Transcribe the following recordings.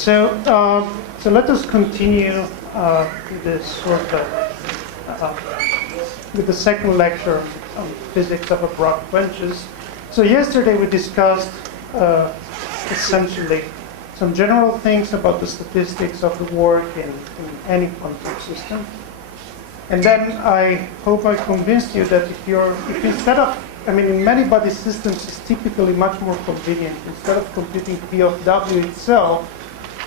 So let us continue with this sort of with the second lecture on physics of abrupt quenches. So yesterday we discussed essentially some general things about the statistics of the work in any quantum system. And then I hope I convinced you that if instead of, in many body systems it's typically much more convenient, instead of computing P of W itself,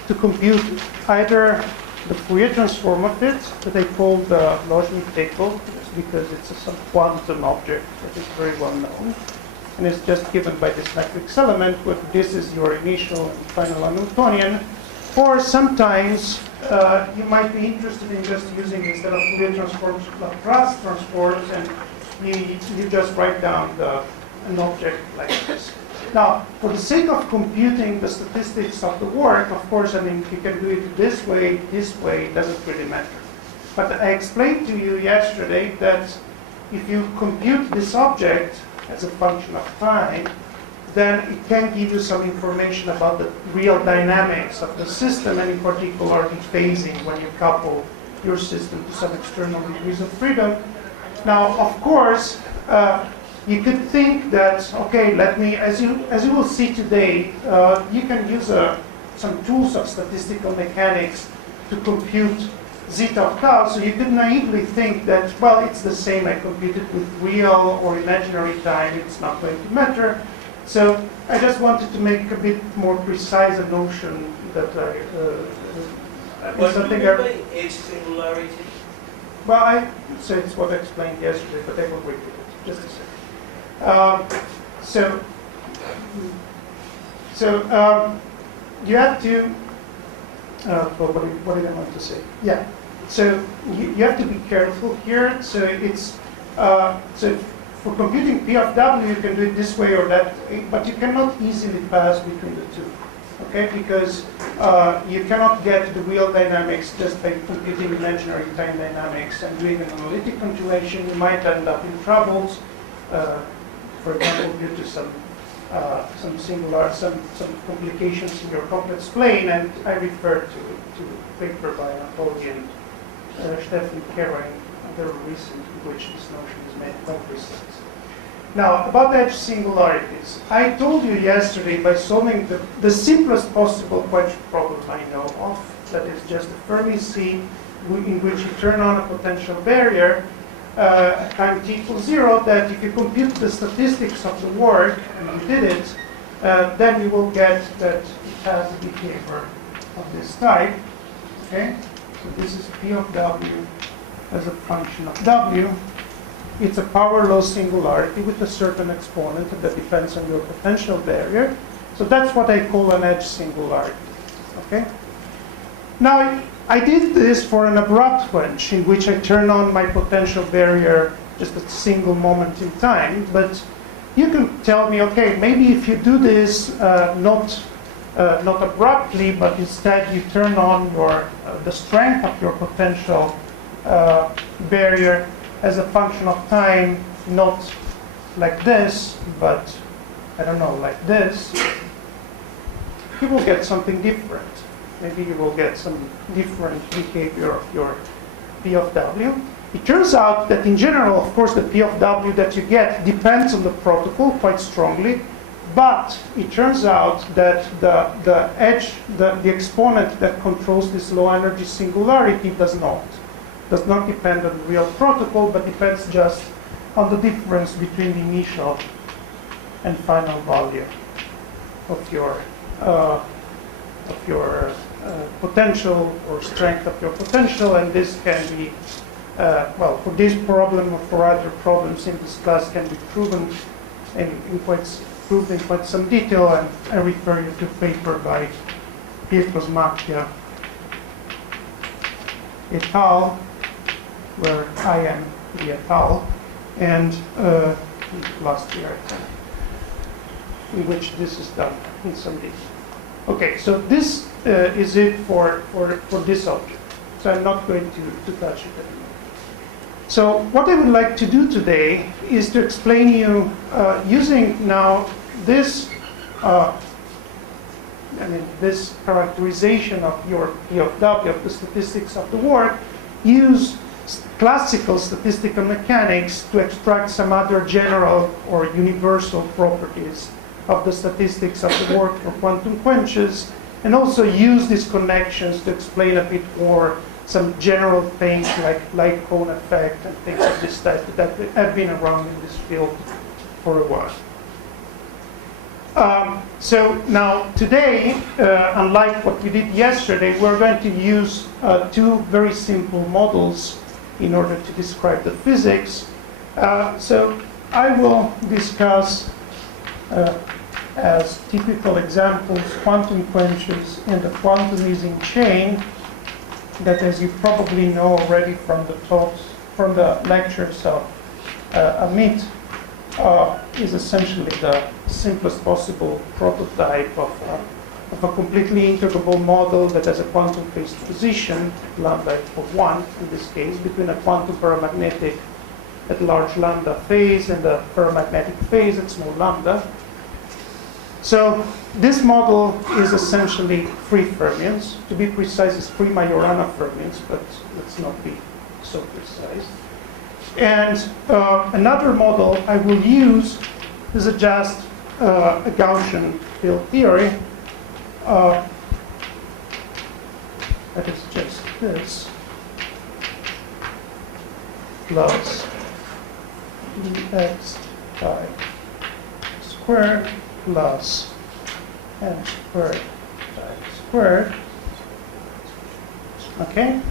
to compute either the Fourier transform of it, that I call the Loschmidt-Deckel, because it's some quantum object that is very well known, and it's just given by this matrix element, where this is your initial and final Hamiltonian. Or sometimes you might be interested in just using, instead of Fourier transforms, Laplace transforms, and you just write down an object like this. Now, for the sake of computing the statistics of the work, of course, you can do it this way, it doesn't really matter. But I explained to you yesterday that if you compute this object as a function of time, then it can give you some information about the real dynamics of the system, and in particular the phasing when you couple your system to some external degrees of freedom. Now, of course, you could think that, okay, as you will see today, you can use some tools of statistical mechanics to compute zeta of tau, so you could naively think that, well, it's the same, I computed with real or imaginary time, it's not going to matter. So I just wanted to make a bit more precise a notion that what do you mean by edge singularity? Well, so it's what I explained yesterday, but I will repeat it, just a second. You have to, what did I want to say? Yeah, so you have to be careful here. So it's, so for computing P of W, you can do it this way or that way, but you cannot easily pass between the two, okay? Because you cannot get the real dynamics just by computing imaginary time dynamics and doing an analytic compilation. You might end up in troubles. For example, due to some complications in your complex plane, and I refer to a paper by Napoleon, Stefan Kera, very recent, in which this notion is made quite precise. Now, about edge singularities, I told you yesterday by solving the simplest possible quench problem I know of, that is just a Fermi sea in which you turn on a potential barrier at time t equals 0, that if you compute the statistics of the work, and you did it, then you will get that it has a behavior of this type. Okay? So this is P of W as a function of W. It's a power law singularity with a certain exponent that depends on your potential barrier. So that's what I call an edge singularity. Okay? Now, I did this for an abrupt quench in which I turn on my potential barrier just at a single moment in time. But you can tell me, okay, maybe if you do this not abruptly, but instead you turn on the strength of your potential barrier as a function of time, not like this, but I don't know, like this, you will get something different. Maybe you will get some different behavior of your P of W. It turns out that in general, of course, the P of W that you get depends on the protocol quite strongly, but it turns out that the exponent that controls this low energy singularity does not depend on the real protocol, but depends just on the difference between the initial and final value of your potential or strength of your potential, and this can be, well, for this problem or for other problems in this class can be proven in quite some detail, and I refer you to a paper by Pietro Smacchia et al., where I am the et al., and last year, I think, in which this is done in some detail. Okay, so this is it for this object. So I'm not going to touch it anymore. So what I would like to do today is to explain you using now this this characterization of your P of W, of the statistics of the work, use classical statistical mechanics to extract some other general or universal properties of the statistics of the work for quantum quenches, and also use these connections to explain a bit more some general things like light cone effect and things of this type that have been around in this field for a while. So now today, unlike what we did yesterday, we're going to use two very simple models in order to describe the physics. So I will discuss as typical examples quantum quenches and the quantum-easing chain that, as you probably know already from the talks, from the lectures of Amit, is essentially the simplest possible prototype of a completely integrable model that has a quantum phase position, lambda equal 1 in this case, between a quantum paramagnetic at large lambda phase and a paramagnetic phase at small lambda. So this model is essentially free fermions. To be precise, it's free Majorana fermions, but let's not be so precise. And another model I will use is just a Gaussian field theory. That is just this plus dx by squared plus m squared times squared. Okay,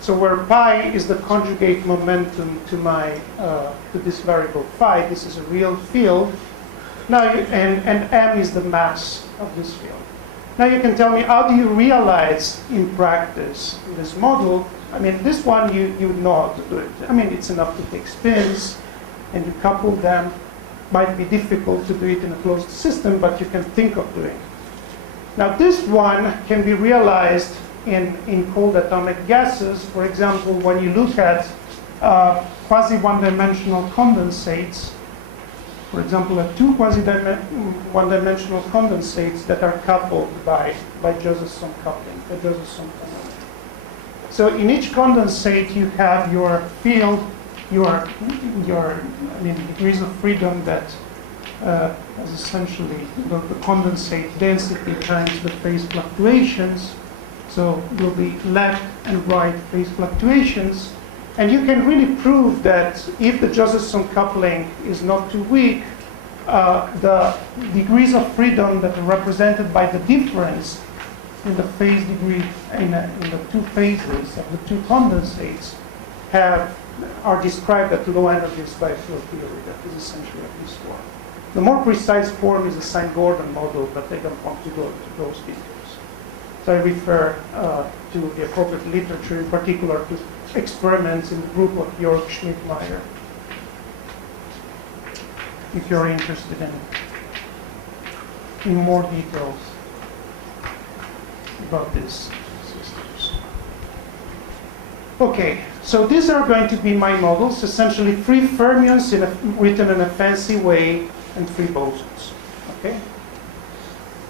so where pi is the conjugate momentum to this variable phi, this is a real field. Now, and m is the mass of this field. Now you can tell me, how do you realize in practice this model? I mean, this one you know how to do it. I mean, it's enough to take spins and you couple them. Might be difficult to do it in a closed system, but you can think of doing it. Now this one can be realized in cold atomic gases. For example, when you look at quasi-one-dimensional condensates, for example, two quasi-one-dimensional condensates that are coupled by Josephson coupling, the Josephson coupling. So in each condensate, you have your field, your degrees of freedom that is essentially the condensate density times the phase fluctuations. So will be left and right phase fluctuations. And you can really prove that if the Josephson coupling is not too weak, the degrees of freedom that are represented by the difference in the phase degree in the two phases of the two condensates are described at low energies by field theory. That is essentially at this form. The more precise form is the Sine-Gordon model, but I don't want to go into those details. So I refer to the appropriate literature, in particular to experiments in the group of York, Schmidt, Meyer, if you're interested in more details about this systems. Okay, so these are going to be my models, essentially free fermions written in a fancy way and free bosons. Okay?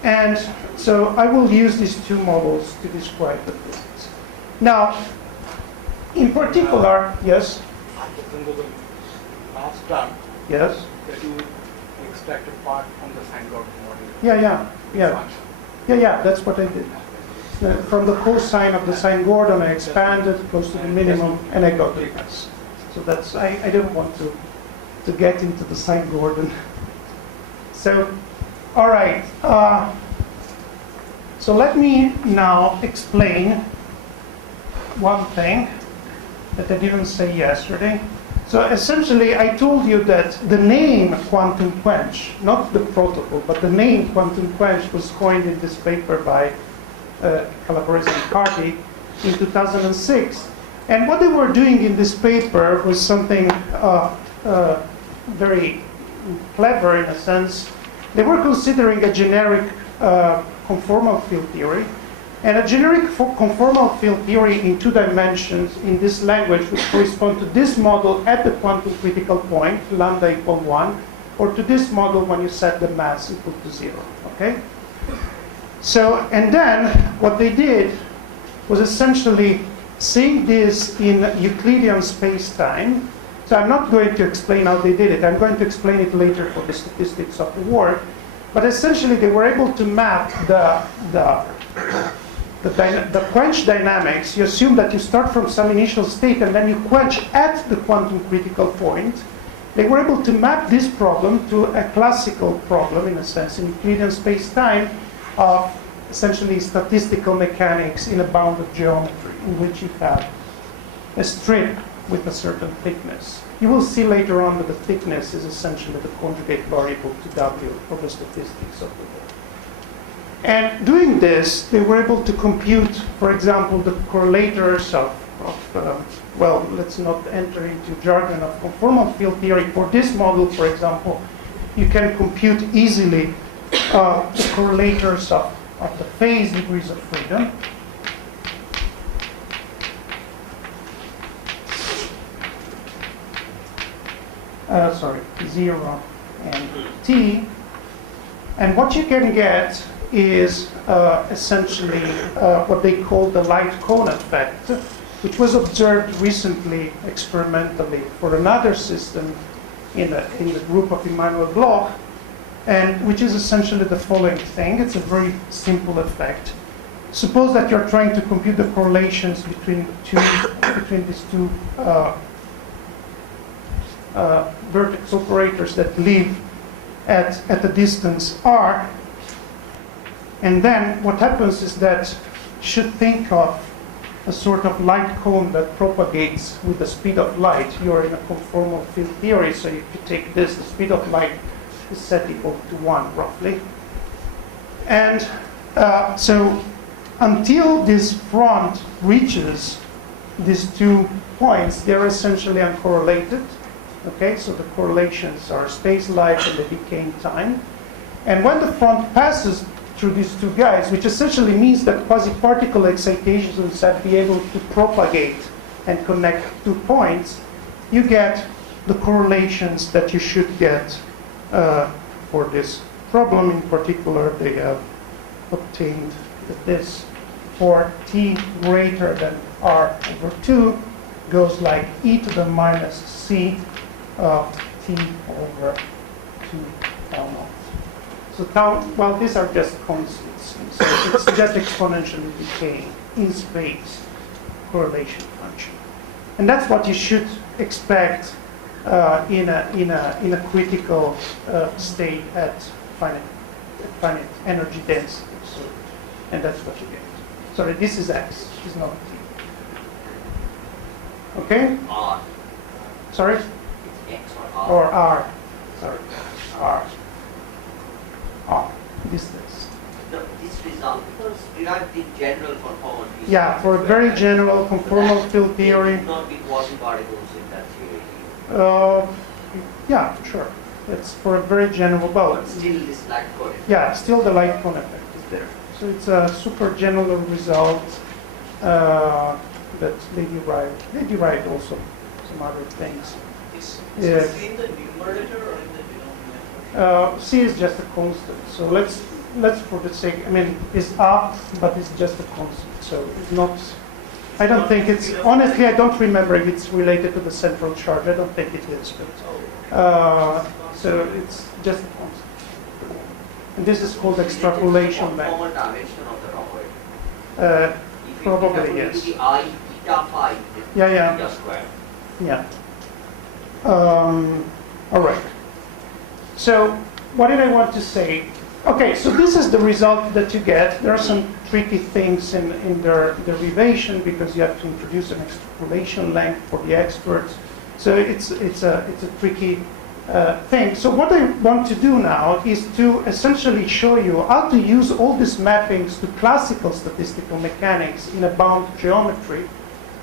And so I will use these two models to describe the physics. Now, in particular, yes? The last term, Yes? that you extracted part from the Sine-Gordon model. Yeah, that's what I did. From the cosine of the Sine-Gordon, I expanded close to the minimum, and I got the mass. So that's, I didn't want to get into the Sine-Gordon. So, all right. So let me now explain one thing that I didn't say yesterday. So essentially, I told you that the name quantum quench, not the protocol, but the name quantum quench was coined in this paper by Calabrese and Carty in 2006. And what they were doing in this paper was something very clever in a sense. They were considering a generic conformal field theory. And a generic conformal field theory in 2 dimensions in this language would correspond to this model at the quantum critical point, lambda equal 1, or to this model when you set the mass equal to 0. Okay? So, and then what they did was essentially seeing this in Euclidean space-time. So I'm not going to explain how they did it. I'm going to explain it later for the statistics of the work. But essentially, they were able to map the quench dynamics. You assume that you start from some initial state and then you quench at the quantum critical point. They were able to map this problem to a classical problem, in a sense, in Euclidean space-time, of essentially statistical mechanics in a bounded geometry, in which you have a strip with a certain thickness. You will see later on that the thickness is essentially the conjugate variable to W for the statistics of the work. And doing this, they were able to compute, for example, the correlators of well, let's not enter into jargon of conformal field theory. For this model, for example, you can compute easily the correlators of the phase degrees of freedom. Sorry, 0 and t. And what you can get is essentially what they call the light cone effect, which was observed recently experimentally for another system in the group of Immanuel Bloch, and which is essentially the following thing. It's a very simple effect. Suppose that you're trying to compute the correlations between these two vertex operators that live at a distance r. And then what happens is that you should think of a sort of light cone that propagates with the speed of light. You're in a conformal field theory, so if you take this, the speed of light is set equal to 1, roughly. And so until this front reaches these 2 points, they're essentially uncorrelated. Okay, so the correlations are space-like and they decay in time. And when the front passes through these 2 guys, which essentially means that quasi-particle excitations have be able to propagate and connect 2 points, you get the correlations that you should get for this problem. In particular, they have obtained this for t greater than r over 2 goes like e to the minus c of t over 2 tau naught. So tau, well, these are just constants. So it's just exponentially decaying in space correlation function. And that's what you should expect in a critical state at finite energy density. So, and that's what you get. Sorry, this is x. This is not t. Okay? R. Sorry? It's X or R. Or r. Sorry. R. R. This. No, this result was derived in general conformal field. Yeah, for a very general conformal field theory. There would not be quasi-particles in that theory. Yeah, sure. It's for a very general, well, But still this light cone. yeah, still the light cone effect is there. So it's a super general result that they derived. They derived also some other things. Is Yeah. C in the numerator or in the denominator? C is just a constant. So let's for the sake, I mean, it's up, but it's just a constant. So it's not, I don't think it's, honestly, I don't remember if it's related to the central charge. I don't think it is, but, so it's just a constant. And this is called extrapolation method. Conformal dimension of the robot. Probably, yes. The I eta phi. Yeah. Eta square. Yeah. All right. So what did I want to say? Okay, so this is the result that you get. There are some tricky things in their derivation because you have to introduce an extrapolation length for the experts. So it's a tricky thing. So what I want to do now is to essentially show you how to use all these mappings to classical statistical mechanics in a bound geometry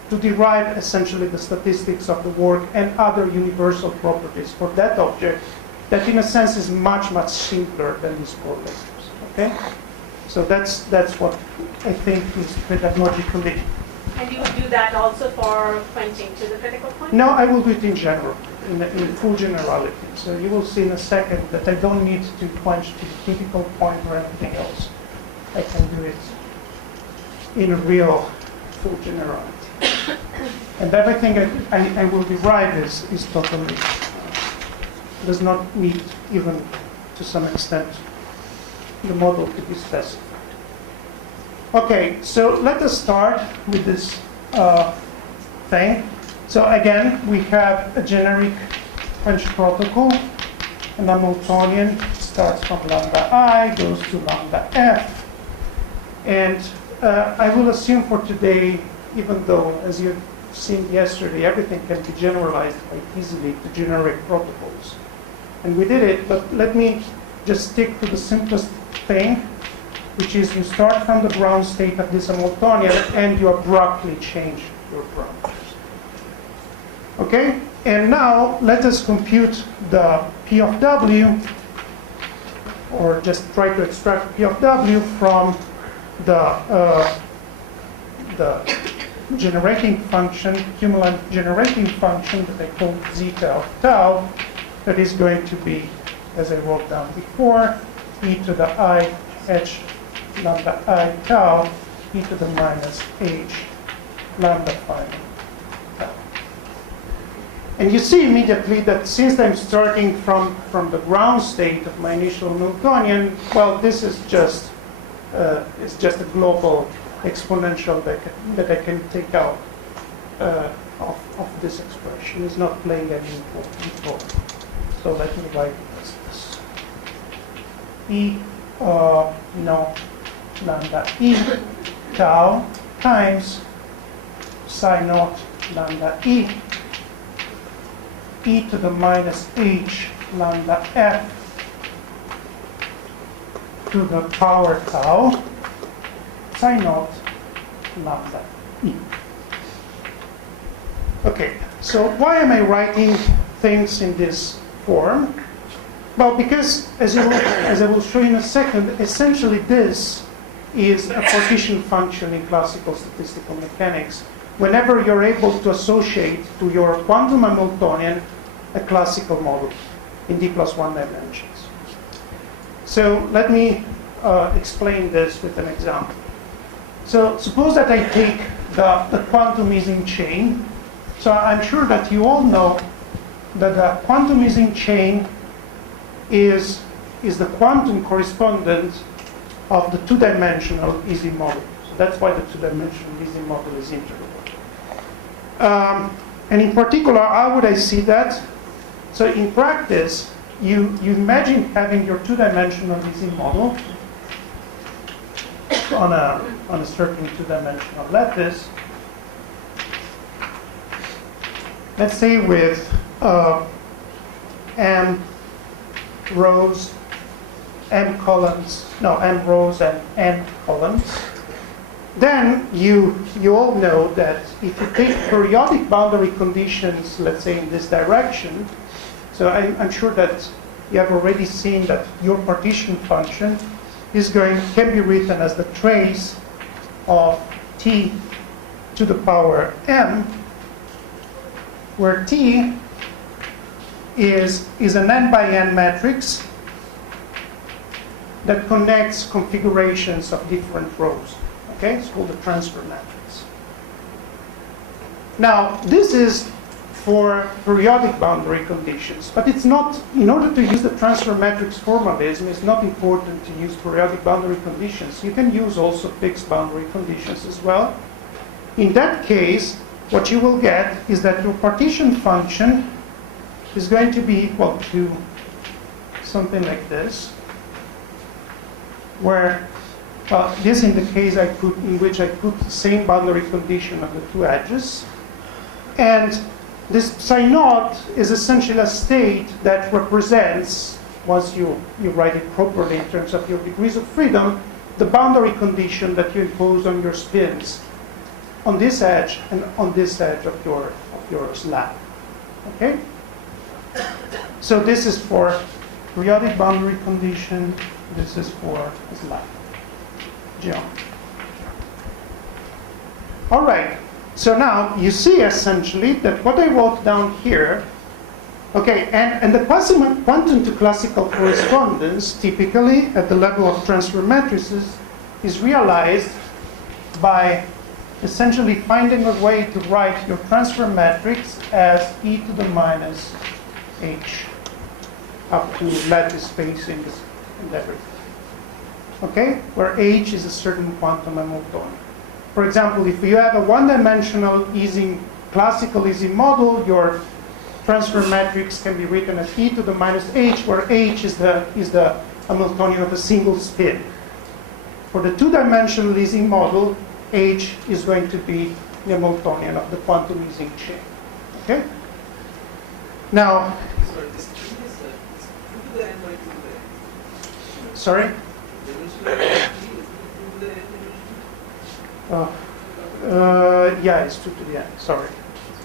to derive essentially the statistics of the work and other universal properties for that object that in a sense is much, much simpler than these correlators. Okay? So that's what I think is pedagogically. And you would do that also for quenching to the critical point? No, I will do it in general, in full generality. So you will see in a second that I don't need to quench to the critical point or anything else. I can do it in a real full generality. And everything I will derive is totally, does not need even to some extent the model to be specified. Okay, so let us start with this thing. So again, we have a generic quench protocol, and the Hamiltonian starts from lambda I, goes to lambda f. And I will assume for today, even though, as you've seen yesterday, everything can be generalized quite easily to generic protocols. And we did it, but let me just stick to the simplest thing, which is you start from the ground state of this Hamiltonian and you abruptly change your parameters. Okay? And now let us compute the P of W, or just try to extract P of W from the generating function, cumulant generating function that I call zeta of tau, that is going to be, as I wrote down before, e to the I h lambda I tau, e to the minus h lambda final tau. And you see immediately that since I'm starting from the ground state of my initial Hamiltonian, well, this is just it's just a global exponential that I can take out of this expression. It's not playing any important role. So let me write it as this. E no lambda e tau times psi naught lambda e to the minus h lambda f to the power tau psi naught lambda e. Okay, so why am I writing things in this form? Well, because as I will show you in a second, essentially this is a partition function in classical statistical mechanics. Whenever you're able to associate to your quantum Hamiltonian a classical model in d+1 dimensions. So let me explain this with an example. So suppose that I take the quantum Ising chain. So I'm sure that you all know that the quantum Ising chain is the quantum correspondent of the two-dimensional Ising model. So that's why the two-dimensional Ising model is integrable. And in particular, how would I see that? So in practice, you imagine having your two-dimensional Ising model on a certain two-dimensional lattice. Let's say with m rows, m rows and n columns. Then you all know that if you take periodic boundary conditions, let's say in this direction, so I'm sure that you have already seen that your partition function can be written as the trace of t to the power m, where t is an n by n matrix that connects configurations of different rows. Okay, it's called the transfer matrix. Now, this is for periodic boundary conditions, but it's not, in order to use the transfer matrix formalism, it's not important to use periodic boundary conditions. You can use also fixed boundary conditions as well. In that case, what you will get is that your partition function is going to be equal to something like this, where this in the case in which I put the same boundary condition of the two edges. And this psi naught is essentially a state that represents, once you write it properly in terms of your degrees of freedom, the boundary condition that you impose on your spins on this edge and on this edge of your slab. Okay? So this is for periodic boundary condition, this is for slab geometry. All right, so now you see essentially that what I wrote down here, okay, and the quantum to classical correspondence, typically at the level of transfer matrices, is realized by essentially finding a way to write your transfer matrix as e to the minus h up to lattice spacing and everything. Okay? Where h is a certain quantum Hamiltonian. For example, if you have a one-dimensional classical easy model, your transfer matrix can be written as e to the minus h, where h is the Hamiltonian of a single spin. For the two-dimensional Ising model, h is going to be the Hamiltonian of the quantum Ising chain. Okay? Now, Sorry, this tree is 2 to the n by 2 to the n. sorry? Dimension of the tree is 2 to the n dimension? Yeah, it's 2 to the n. Sorry.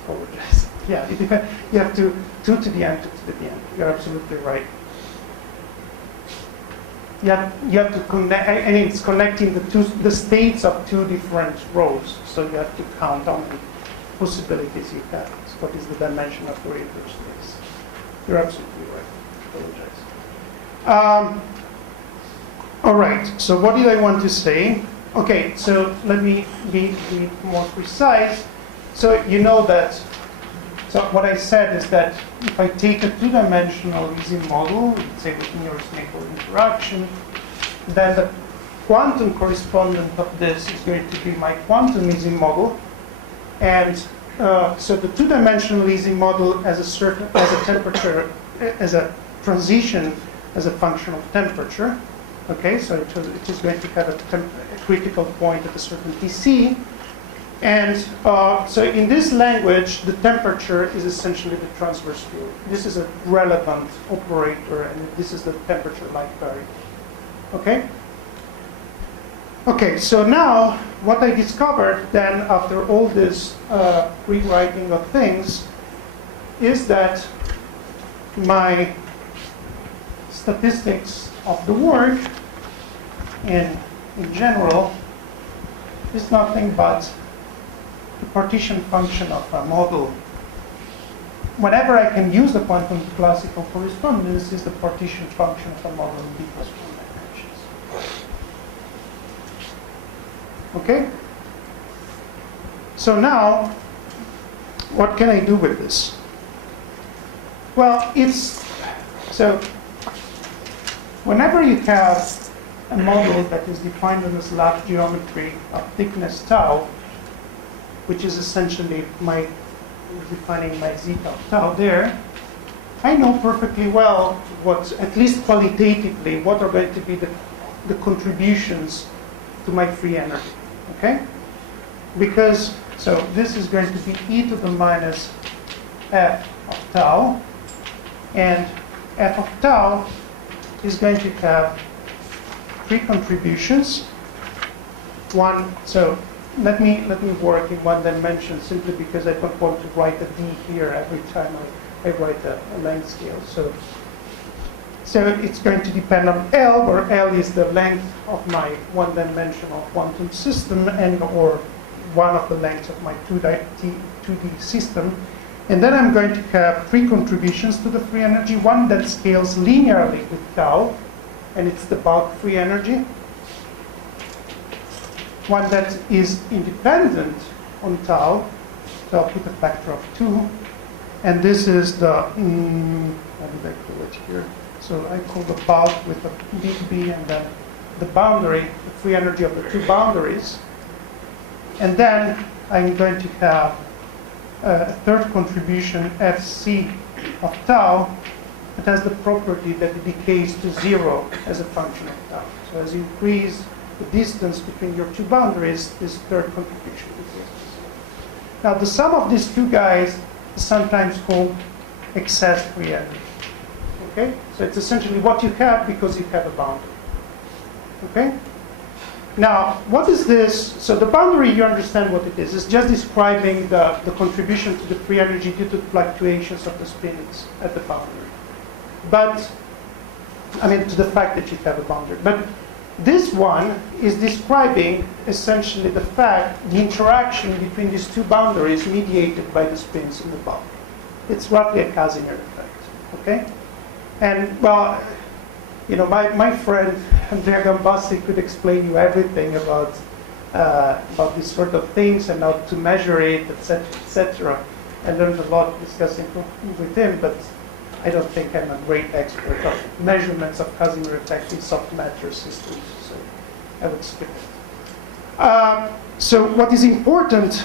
Apologize. Yeah, it depends. You have 2 to the n, 2 to the n. You're absolutely right. You have to connect, and it's connecting the states of two different rows. So you have to count how many possibilities you have. So what is the dimension of the Rayleigh space? You're absolutely right. Apologize. All right. So what did I want to say? Okay. So let me be more precise. So you know that. So what I said is that if I take a two-dimensional easy model, let's say with nearest neighbor interaction, then the quantum correspondent of this is going to be my quantum easy model. And so the two-dimensional easy model has a temperature, as a transition as a function of temperature. Okay, so it is going to have a critical point at a certain Tc. And so in this language, the temperature is essentially the transverse field. This is a relevant operator, and this is the temperature-like variable. Okay? Okay, so now what I discovered then after all this rewriting of things is that my statistics of the work in general is nothing but the partition function of a model. Whenever I can use the quantum classical correspondence is the partition function of a model in D plus 1 dimensions. Okay? So now, what can I do with this? Well, so whenever you have a model that is defined in this lab geometry of thickness tau, which is essentially defining my zeta of tau there, I know perfectly well what, at least qualitatively, what are going to be the contributions to my free energy. Okay? Because, so this is going to be e to the minus f of tau, and f of tau is going to have three contributions. One, so let me work in one dimension simply because I don't want to write a d here every time I write a length scale. So it's going to depend on L, where L is the length of my one-dimensional quantum system and or one of the lengths of my 2D system. And then I'm going to have three contributions to the free energy. One that scales linearly with tau, and it's the bulk free energy. One that is independent on tau, so I'll put a factor of 2. And this is the, how did I call it here? So I call the bulk with a big B, and then the boundary, the free energy of the two boundaries. And then I'm going to have a third contribution, Fc of tau, that has the property that it decays to 0 as a function of tau. So as you increase the distance between your two boundaries, this third contribution decays to 0. Now the sum of these two guys is sometimes called excess free energy. Okay? So it's essentially what you have because you have a boundary. Okay? Now, what is this? So the boundary, you understand what it is. It's just describing the contribution to the free energy due to the fluctuations of the spins at the boundary. But, I mean, to the fact that you have a boundary. But this one is describing essentially the interaction between these two boundaries mediated by the spins in the bulk. It's roughly a Casimir effect. Okay? And, well, you know, my friend Andrea Gambassi could explain you everything about these sort of things and how to measure it, etc., etc. I learned a lot discussing with him, but I don't think I'm a great expert of measurements of Casimir effect in soft matter systems, so I would skip it. So what is important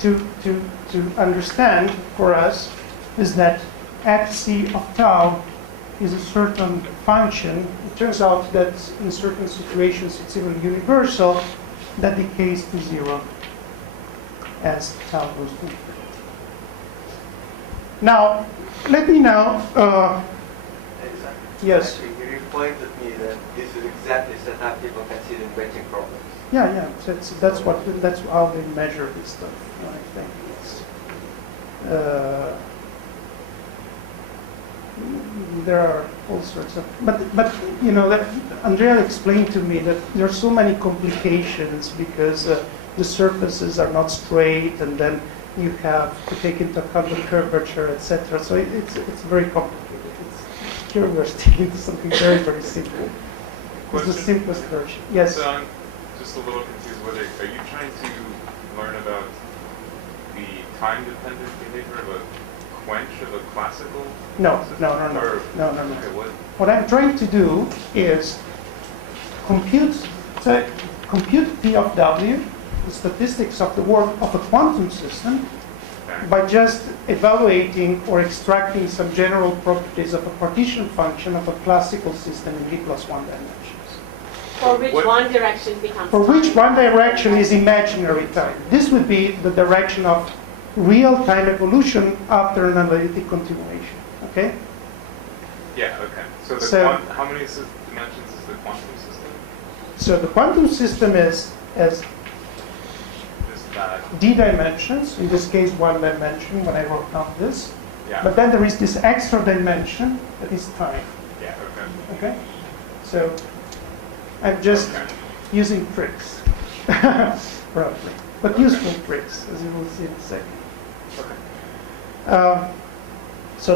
to understand for us is that at C of tau is a certain function. It turns out that in certain situations it's even universal, that decays to zero as tau goes to infinity. Now, let me now, yes. Actually, you pointed me that this is exactly set up people consider quenching problems. Yeah. That's how they measure this stuff. I think it's there are all sorts of, but you know, that Andrea explained to me that there are so many complications because the surfaces are not straight, and then you have to take into account the curvature, etc. So it's very complicated. Here we're sticking to something very, very simple. It's the simplest version. Yes. So I'm just a little confused. Are you trying to learn about the time-dependent behavior of a quench of a classical? No. Okay, What I'm trying to do is compute P of W, the statistics of the work of a quantum system, by just evaluating or extracting some general properties of a partition function of a classical system in D+1 dimensions. For which one direction becomes For time. which one direction is imaginary time. This would be the direction of real-time evolution after an analytic continuation. Okay? Yeah, okay. So, how many dimensions is the quantum system? So the quantum system is as d dimensions, in this case 1 dimension when I wrote down this. Yeah. But then there is this extra dimension that is time. Yeah, okay. Okay? So I'm just using tricks, probably. But useful tricks, as you will see in a second. Okay. So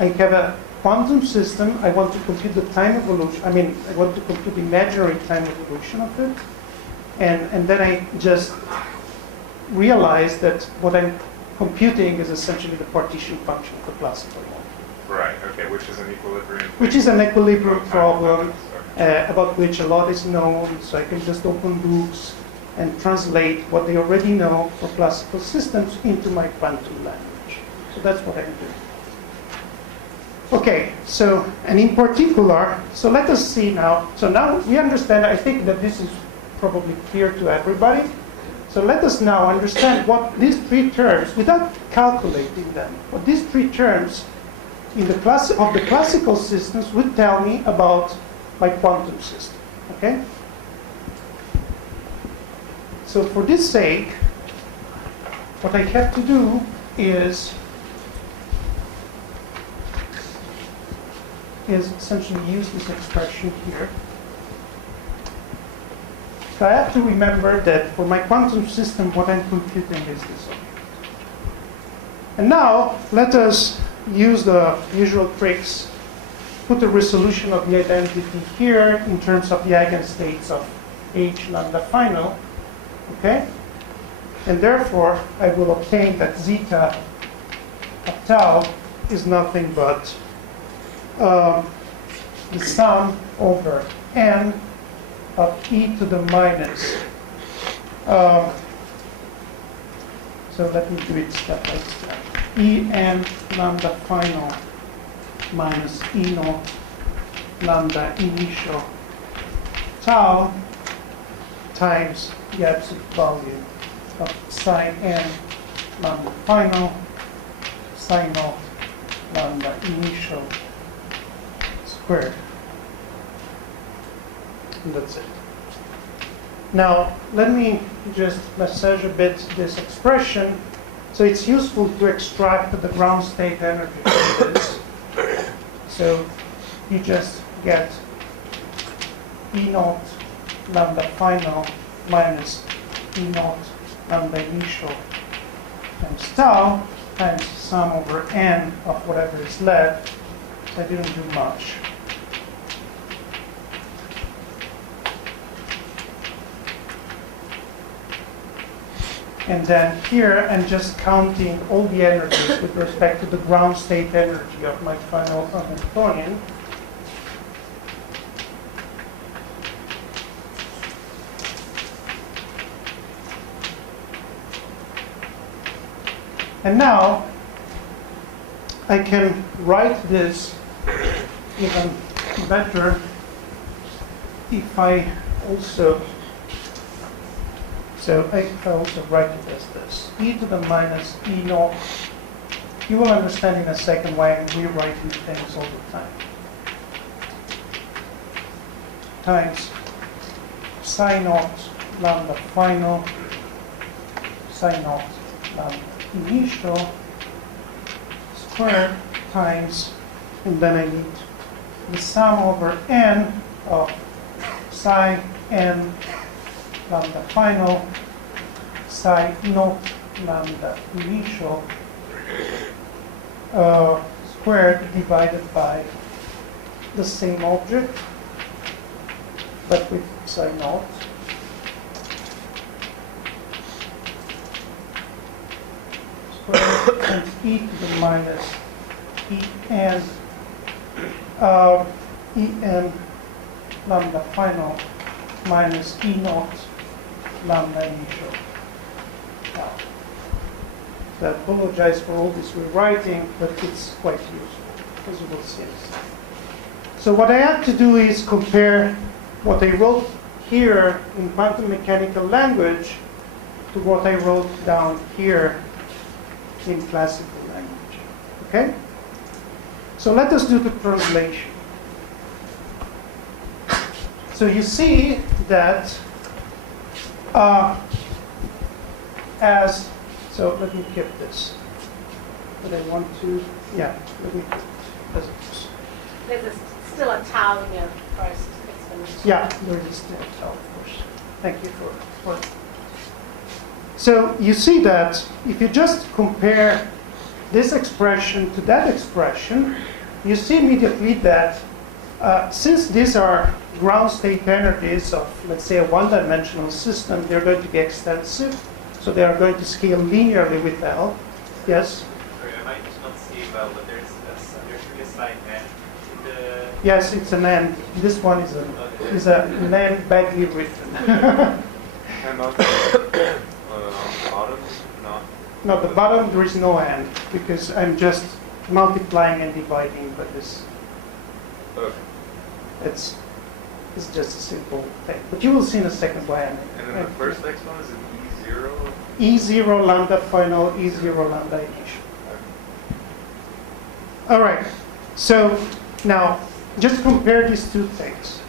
I have a quantum system. I want to compute the time evolution. I want to compute the imaginary time evolution of it. And then I just realize that what I'm computing is essentially the partition function of the classical model. Right, okay, which is an equilibrium. Which is an equilibrium problem about which a lot is known. So I can just open books and translate what they already know for classical systems into my quantum language. So that's what I'm doing. Okay, so, and in particular, so let us see now. So now we understand, I think that this is probably clear to everybody. So let us now understand what these three terms, without calculating them, what these three terms in the of the classical systems would tell me about my quantum system. Okay? So for this sake, what I have to do is essentially use this expression here. So I have to remember that for my quantum system, what I'm computing is this object. And now, let us use the usual tricks. Put the resolution of the identity here in terms of the eigenstates of H lambda final. Okay? And therefore, I will obtain that zeta of tau is nothing but the sum over n of e to the minus. So let me do it step by step. En lambda final minus E naught lambda initial tau times the absolute value of psi n lambda final psi naught lambda initial squared. And that's it. Now, let me just massage a bit this expression. So it's useful to extract the ground state energy from this. So you just get E naught lambda final minus E naught lambda initial times tau times sum over n of whatever is left. I didn't do much. And then here, I'm just counting all the energies with respect to the ground state energy of my final Hamiltonian. And now, I can write this even better if I also, if I also write it as this, e to the minus e naught. You will understand in a second why I'm rewriting things all the time. Times psi naught lambda final, psi naught lambda initial squared times, and then I need the sum over n of psi n lambda final, psi naught lambda initial squared divided by the same object, but with psi naught. Squared times e to the minus en lambda final minus e naught lambda initial. Now, I apologize for all this rewriting, but it's quite useful, as you will see. So what I have to do is compare what I wrote here in quantum mechanical language to what I wrote down here in classical language. Okay? So let us do the translation. So you see that so let me keep this. But I want to, yeah, let me keep it as it is. There's still a tau in your first explanation. Yeah, there is still a tau, of course. Thank you for it. So you see that if you just compare this expression to that expression, you see immediately that since these are ground state energies of, let's say, a one-dimensional system, they're going to be extensive. So they are going to scale linearly with L. Yes? Sorry, I might not see well, but there's really a slight n in the... Yes, it's an N. This one is an N badly written. And on the bottom, not? No, the bottom there is no N, because I'm just multiplying and dividing by this. Okay. It's just a simple thing. But you will see in a second why I'm... And then the first next one is an E0? E0 lambda final, E0 lambda initial. All right. So now, just compare these two things.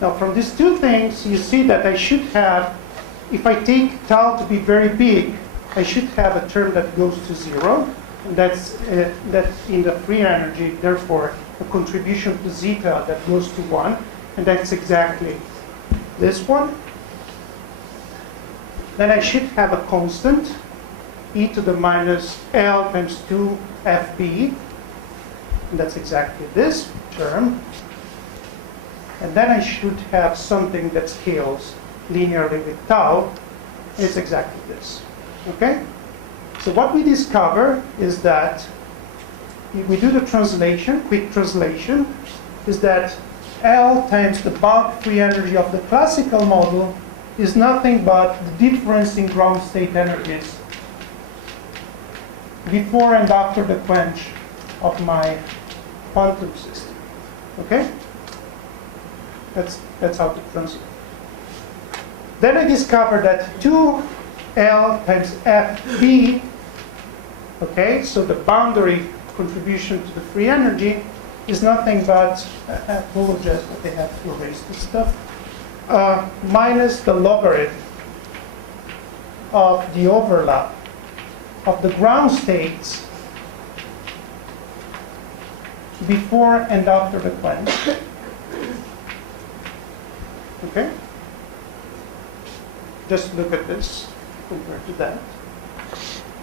Now, from these two things, you see that I should have, if I take tau to be very big, I should have a term that goes to 0. And that's in the free energy, therefore, a contribution to zeta that goes to 1. And that's exactly this one. Then I should have a constant, e to the minus L times 2 FB. And that's exactly this term. And then I should have something that scales linearly with tau. It's exactly this. Okay? So what we discover is that if we do the translation, quick translation, is that L times the bulk free energy of the classical model is nothing but the difference in ground state energies before and after the quench of my quantum system. Okay? That's how to translate. Then I discovered that 2L times FB, okay, so the boundary contribution to the free energy is nothing but, I apologize, but they have to erase this stuff, minus the logarithm of the overlap of the ground states before and after the quench. Okay? Just look at this compared to that.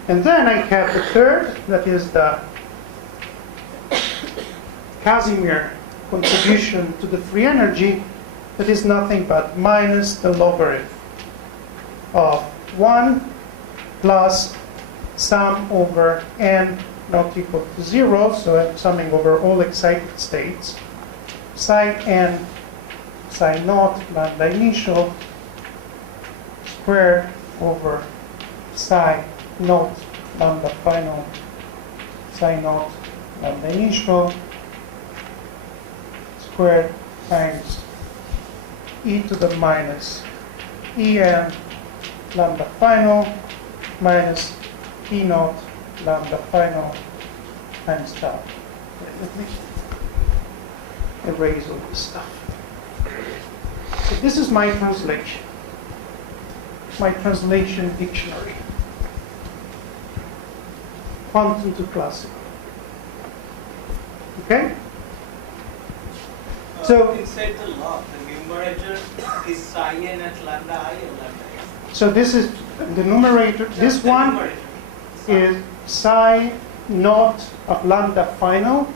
And then I have the third, that is the Casimir contribution to the free energy, that is nothing but minus the logarithm of 1 plus sum over n not equal to 0, so I'm summing over all excited states, psi n psi naught lambda initial squared over psi naught lambda final psi naught lambda initial squared times e to the minus en lambda final minus e naught lambda final times tau. Let me erase all this stuff. So this is my translation dictionary. Quantum to classical. Okay? So inside the log, the numerator is psi n at lambda I or lambda x. So this is the numerator. This The one numerator. is psi naught of lambda final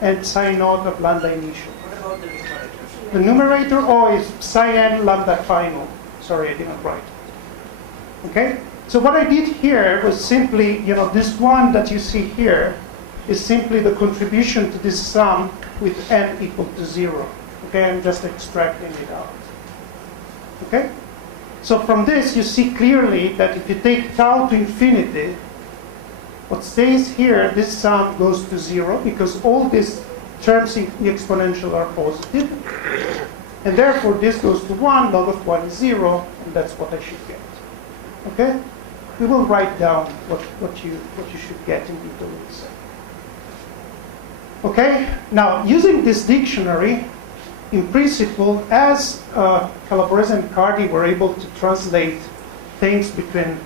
and psi naught of lambda initial. What about the numerator? The numerator is psi n lambda final. Sorry, I didn't write. Okay? So what I did here was simply, this one that you see here is simply the contribution to this sum with n equal to 0. Okay, I'm just extracting it out. Okay? So from this, you see clearly that if you take tau to infinity, what stays here, this sum goes to 0 because all these terms in the exponential are positive. And therefore, this goes to 1, log of 1 is 0, and that's what I should get. Okay? We will write down what you should get in detail in a second. Okay? Now, using this dictionary, in principle, as Calabrese and Cardi were able to translate things between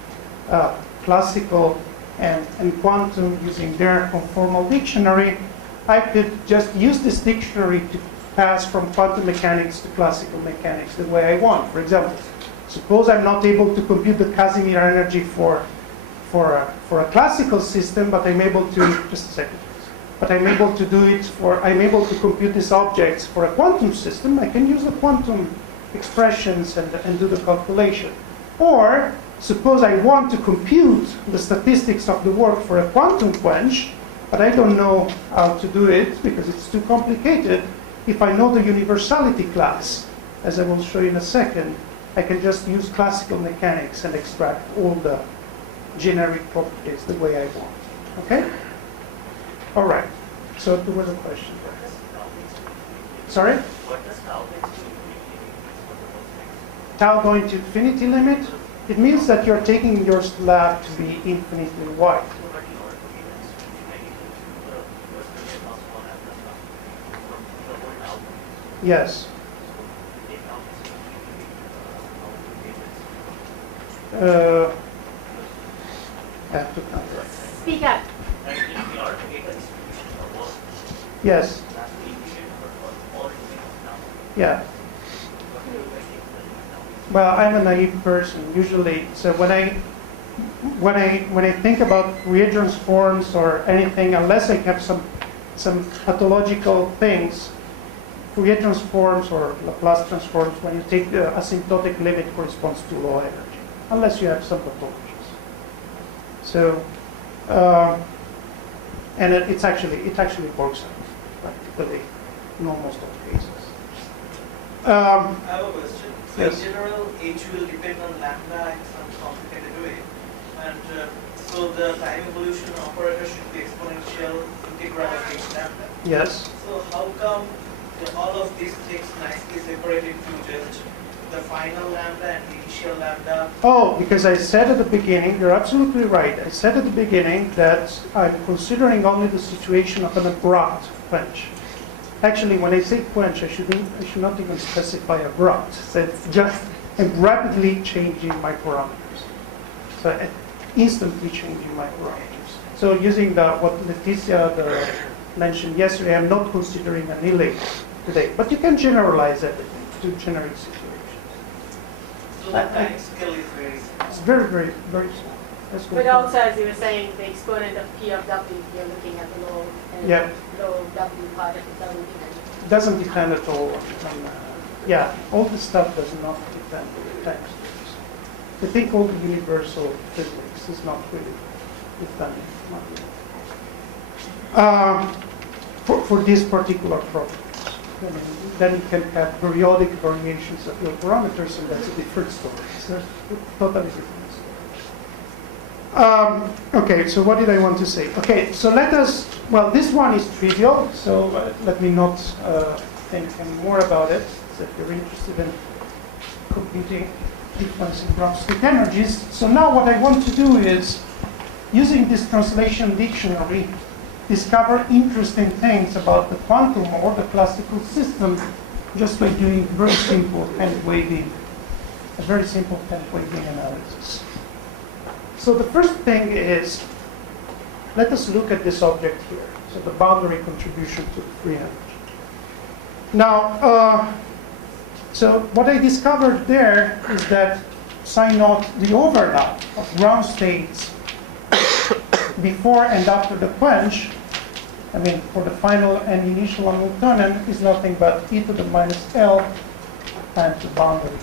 classical and quantum using their conformal dictionary, I could just use this dictionary to pass from quantum mechanics to classical mechanics the way I want. For example, suppose I'm not able to compute the Casimir energy for a classical system, but I'm able to, just a second, but I'm able to do it I'm able to compute these objects for a quantum system. I can use the quantum expressions and do the calculation. Or, suppose I want to compute the statistics of the work for a quantum quench, but I don't know how to do it because it's too complicated. If I know the universality class, as I will show you in a second, I can just use classical mechanics and extract all the generic properties the way I want. Okay? All right. So there was a question. Sorry? What does tau mean to Tau going to infinity limit? It means that you're taking your slab to be infinitely wide. Yes. I have to count right. Speak up. Yes. Yeah. Well, I'm a naive person usually. So when I think about Fourier transforms or anything, unless I have some pathological things, Fourier transforms or Laplace transforms, when you take the asymptotic limit, corresponds to low energy, unless you have some pathologies. So, and it actually works out practically in almost all cases. I have a question. So Yes. in general, H will depend on lambda in some complicated way. And so the time evolution operator should be exponential integral of H lambda. Yes. So how come all of these things nicely separated to just the final lambda and the initial lambda? Oh, because I said at the beginning, you're absolutely right. I said at the beginning that I'm considering only the situation of an abrupt quench. Actually, when I say quench, I should not even specify abrupt. So it's just rapidly changing my parameters. So instantly changing my parameters. So using what Laetitia mentioned yesterday, I'm not considering an Illig today. But you can generalize everything to generic situations. So the time scale is very small. It's very, very, very small. Let's go But to- also, as you were saying, the exponent of P of W, you're looking at the low and Yeah. low W part of it doesn't depend. It doesn't depend at all on yeah, all this stuff does not depend on the time scales. the thing called universal physics is not really done. For this particular problem. Then you can have periodic variations of your parameters, and that's a different story. So totally different story. Okay, so what did I want to say? Okay, so let us, well, this one is trivial, so let me not think any more about it. So if you're interested in computing difference in dropstick energies. So now what I want to do is, using this translation dictionary, discover interesting things about the quantum or the classical system just by doing very simple hand-waving, a very simple hand-waving analysis. So the first thing is, let us look at this object here. So the boundary contribution to the free energy. Now, so what I discovered there is that psi naught, the overlap of ground states before and after the quench, I mean, for the final and initial Hamiltonian, is nothing but e to the minus L times the boundary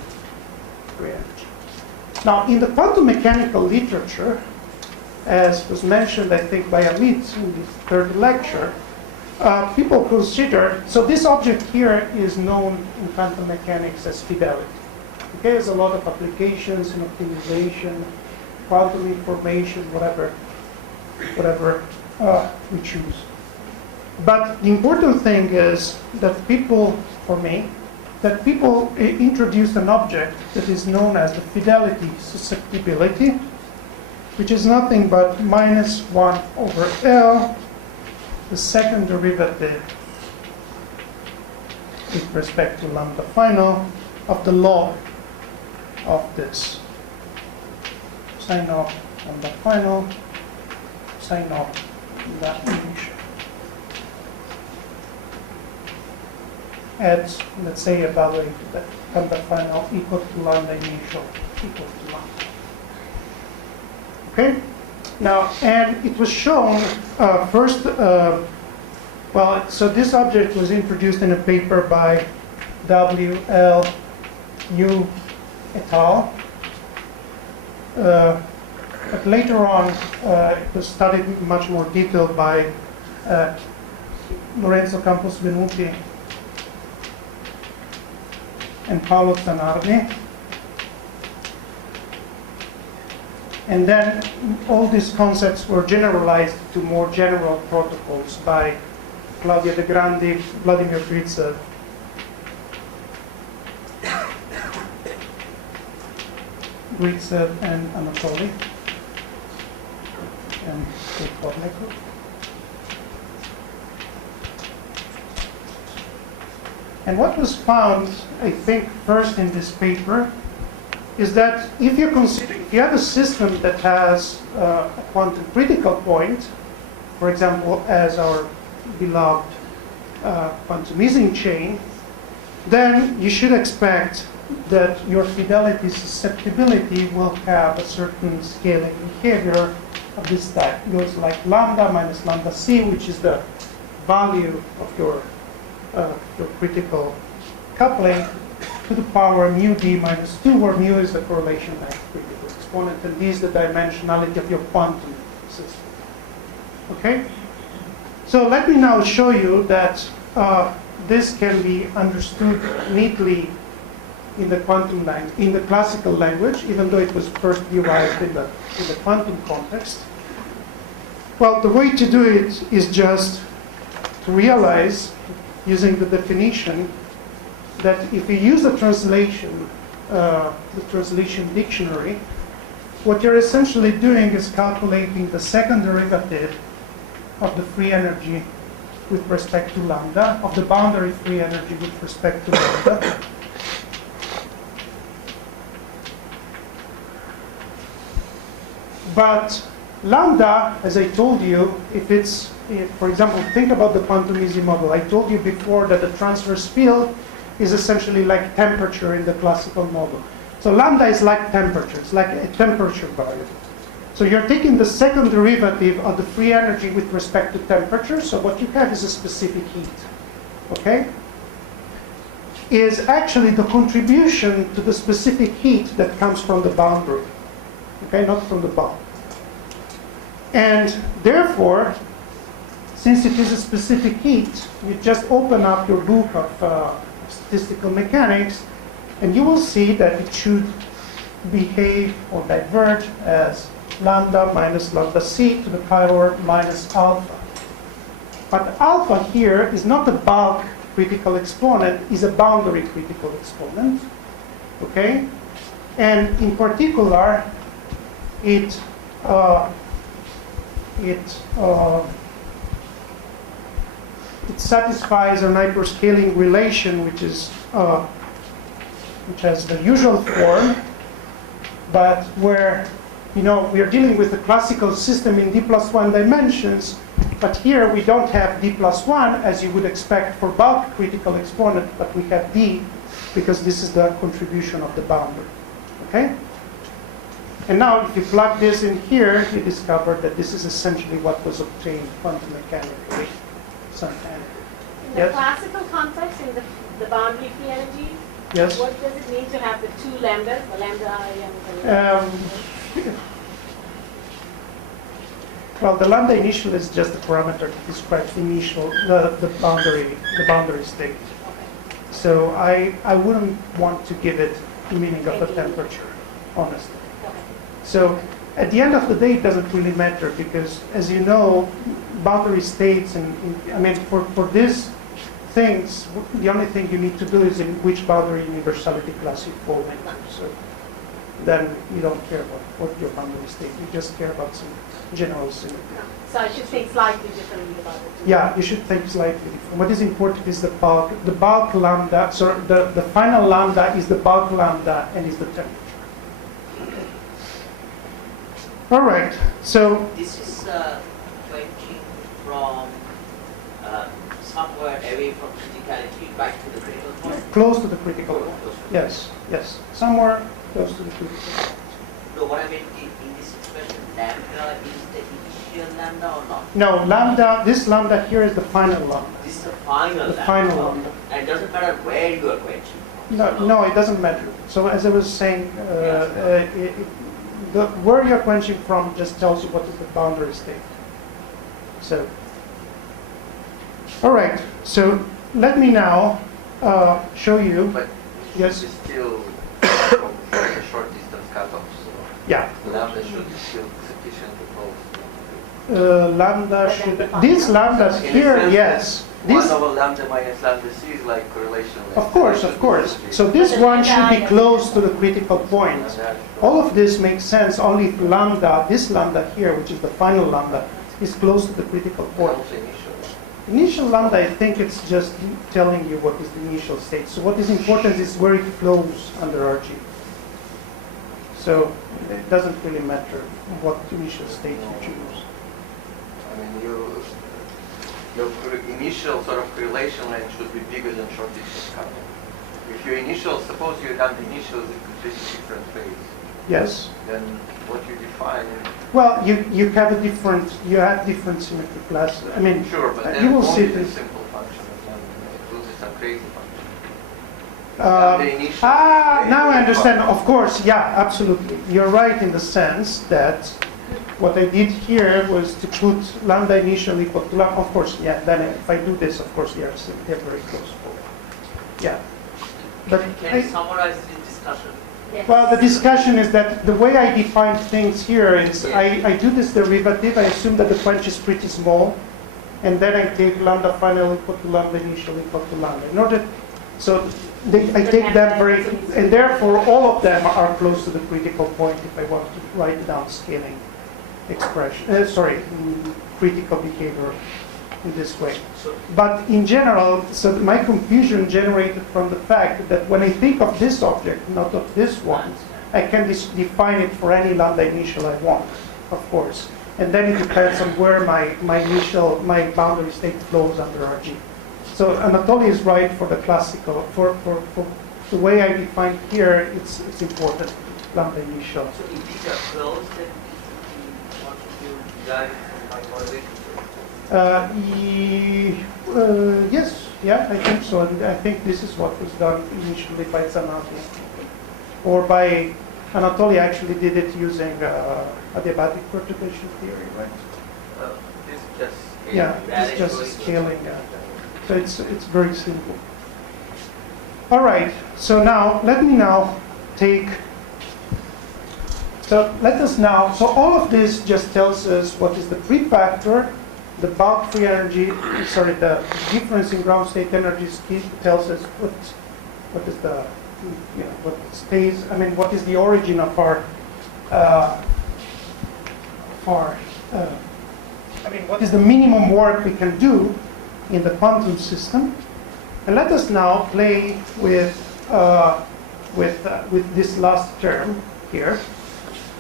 free energy. Now, in the quantum mechanical literature, as was mentioned, I think, by Amit in the third lecture, people consider, so this object here is known in quantum mechanics as Fidelity. Okay, there's a lot of applications in optimization, quantum information, whatever we choose. But the important thing is that people, for me, that people introduced an object that is known as the Fidelity susceptibility, which is nothing but minus 1 over L, the second derivative with respect to lambda final of the log of this psi naught lambda final, psi naught lambda initial. At, let's say, evaluate that lambda final equal to lambda initial equal to lambda. Okay? Now, and it was shown first, well, so this object was introduced in a paper by W.L. Yu et al. But later on, it was studied in much more detail by Lorenzo Campos Venuti and Paolo Zanardi. And then all these concepts were generalized to more general protocols by Claudia De Grandi, Vladimir Gritsev, and Anatoly, and Kornikov. And what was found, I think, first in this paper, is that if you have a system that has a quantum critical point, for example, as our beloved quantum Ising chain, then you should expect that your fidelity susceptibility will have a certain scaling behavior of this type. It goes like lambda minus lambda c, which is the value of your critical coupling, to the power mu d minus 2, where mu is the correlation length critical exponent, and d is the dimensionality of your quantum system. Okay? So let me now show you that this can be understood neatly in the quantum language, in the classical language, even though it was first derived in the quantum context. Well, the way to do it is just to realize, using the definition, that if you use the translation dictionary, what you're essentially doing is calculating the second derivative of the free energy with respect to lambda, of the boundary free energy with respect to lambda. But lambda, as I told you, for example, think about the quantum easy model. I told you before that the transverse field is essentially like temperature in the classical model. So lambda is like temperature. It's like a temperature variable. So you're taking the second derivative of the free energy with respect to temperature. So what you have is a specific heat. Okay? is actually the contribution to the specific heat that comes from the boundary, okay, not from the bulk. And therefore, since it is a specific heat, you just open up your book of statistical mechanics, and you will see that it should behave or diverge as lambda minus lambda c to the power minus alpha. But alpha here is not a bulk critical exponent, is a boundary critical exponent, okay? And in particular, it satisfies an hyperscaling relation, which has the usual form, but where, you know, we are dealing with a classical system in d+1 dimensions, but here we don't have d+1 as you would expect for bulk critical exponent, but we have d because this is the contribution of the boundary, okay? And now if you plug this in here, you discover that this is essentially what was obtained quantum mechanically sometime. In the classical context, in the boundary free energy, Yes? what does it mean to have the two lambdas, the lambda I and the lambda? Well, the lambda initial is just a parameter that describes the boundary state. Okay. So I wouldn't want to give it the meaning of the temperature, honestly. Okay. So at the end of the day, it doesn't really matter because, as you know, boundary states I mean, for these things, the only thing you need to do is in which boundary universality class you fall into. So then you don't care about what your boundary state. You just care about some general symmetry. So I should think slightly differently about it. Yeah, you should think slightly different. What is important is the bulk. The bulk lambda, so the final lambda is the bulk lambda and is the temperature. All right, so This is quenching from somewhere away from criticality back to the critical point. close to the critical point. Yes, yes, somewhere close to the critical point. No, what I meant in this expression, lambda is the initial lambda or not? No, lambda, this lambda here is the final lambda. This is the final The lambda. final lambda. And it doesn't matter where you are quenching. No, it doesn't matter. So as I was saying, where you're quenching from just tells you what is the boundary state. So, all right. So let me now show you. But Yes. it's still from a short distance cutoff, so Yeah, lambda should be still sufficiently close. lambda should. These lambdas In a here, sense, yes. 1 This, over lambda minus lambda c is like correlation. of course, of course. So this one should be close to the critical point. All of this makes sense only if lambda, this lambda here, which is the final lambda, is close to the critical point. Initial lambda, I think it's just telling you what is the initial state. So what is important is where it flows under RG. So it doesn't really matter what initial state you choose. I mean, your initial sort of correlation line should be bigger than short distance cutoff. If your initial, suppose you have the initial is a completely different phase, Yes. then what you define. Well, you have different symmetry classes. I mean, Sure, but then you will see only the this. simple function, and then it loses some crazy function. The initial Now I understand. Of course, yeah, absolutely. You're right in the sense that what I did here was to put lambda initial equal to lambda. Of course, yeah. Then if I do this, of course, they're very close. Yeah. But Can you summarize this discussion? Yes. well, the discussion is that the way I define things here is I do this derivative. I assume that the quench is pretty small, and then I take lambda final equal to lambda initial equal to lambda. In order, so I take them very, and therefore all of them are close to the critical point if I want to write down scaling expression. Critical behavior in this way. But in general, so my confusion generated from the fact that when I think of this object, not of this one, I can define it for any lambda initial I want, of course. And then it depends on where my boundary state flows under RG. So Anatoly is right for the classical, for the way I define here, it's important, lambda initial. So if these are closed, then what should you derive from my correlation? Yes, Yeah, I think so. And I think this is what was done initially by Zanotti. Or by Anatoly actually did it using adiabatic perturbation theory, right? This just Yeah, it's just scaling. So it's very simple. All right. So now let me now take. So let us now. So all of this just tells us what is the pre-factor, the bulk free energy. Sorry, the difference in ground state energies tells us what is the what stays. I mean, what is the origin of our what is the minimum work we can do in the quantum system? And let us now play with this last term here,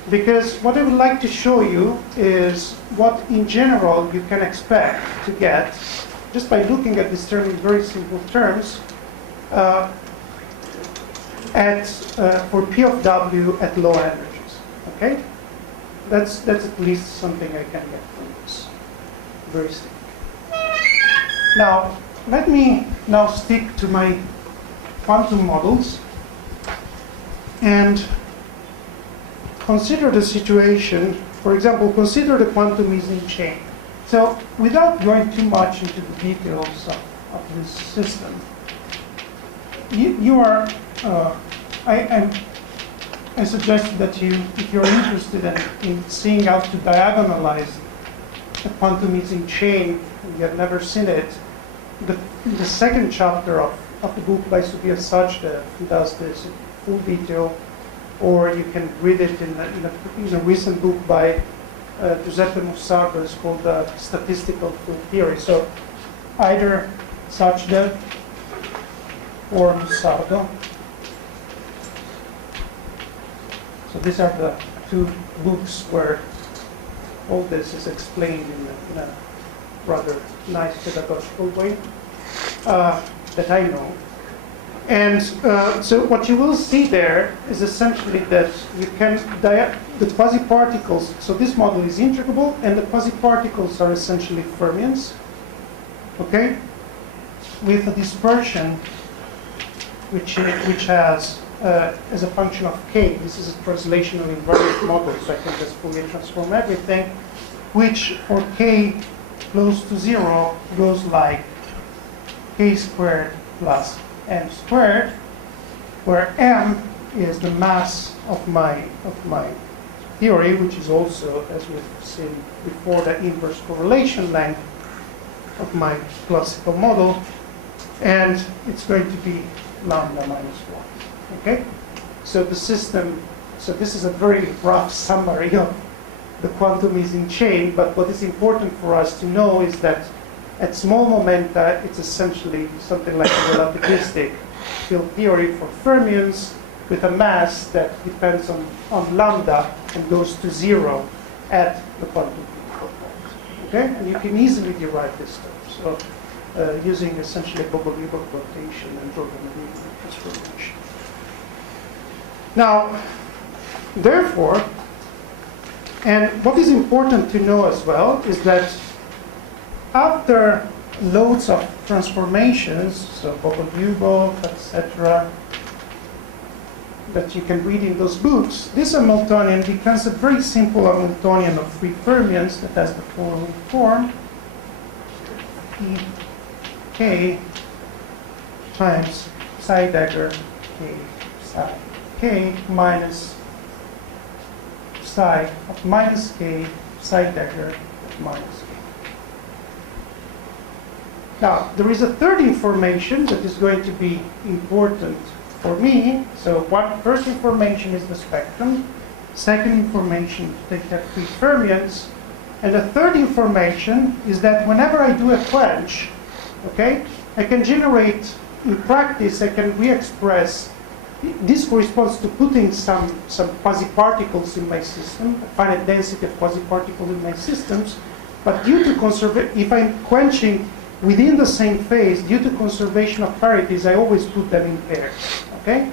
because what I would like to show you is what in general you can expect to get just by looking at this term in very simple terms for P of W at low energies. Okay, that's at least something I can get from this. Very simple. Now, let me now stick to my quantum models and consider the situation. For example, consider the quantum Ising chain. So, without going too much into the details of this system, I suggest that if you're interested in seeing how to diagonalize the quantum Ising chain, and you have never seen it, the second chapter of the book by Sofia Sajda does this in full detail, or you can read it in a recent book by Giuseppe Mussardo. It's called Statistical Field Theory. So either Sajda or Mussardo. So these are the two books where all this is explained in a rather nice pedagogical way that I know. And so what you will see there is essentially that you can the quasi-particles. So this model is integrable, and the quasi-particles are essentially fermions. Okay, with a dispersion which has as a function of k. This is a translational invariant model, so I can just Fourier transform everything, which for k close to 0 goes like k squared plus m squared, where m is the mass of my theory, which is also, as we've seen before, the inverse correlation length of my classical model, and it's going to be lambda minus 1. Okay? So the system, so this is a very rough summary of the quantum Ising chain, but what is important for us to know is that at small momenta, it's essentially something like a relativistic field theory for fermions with a mass that depends on lambda and goes to 0 at the quantum point. Okay? And you can easily derive this term. So using essentially Bogoliubov rotation and Jordan-Levy transformation. Now, therefore, and what is important to know as well is that after loads of transformations, so Bogoliubov, etc., that you can read in those books, this Hamiltonian becomes a very simple Hamiltonian of three fermions that has the following form: E k times psi dagger k psi k minus psi of minus k psi dagger of minus k. Now, there is a third information that is going to be important for me. So first information is the spectrum. Second information, they have three fermions. And the third information is that whenever I do a quench, okay, I can generate, in practice, I can re-express. This corresponds to putting some quasi-particles in my system, a finite density of quasi-particles in my systems. But due to if I'm quenching within the same phase, due to conservation of parities, I always put them in pairs, okay,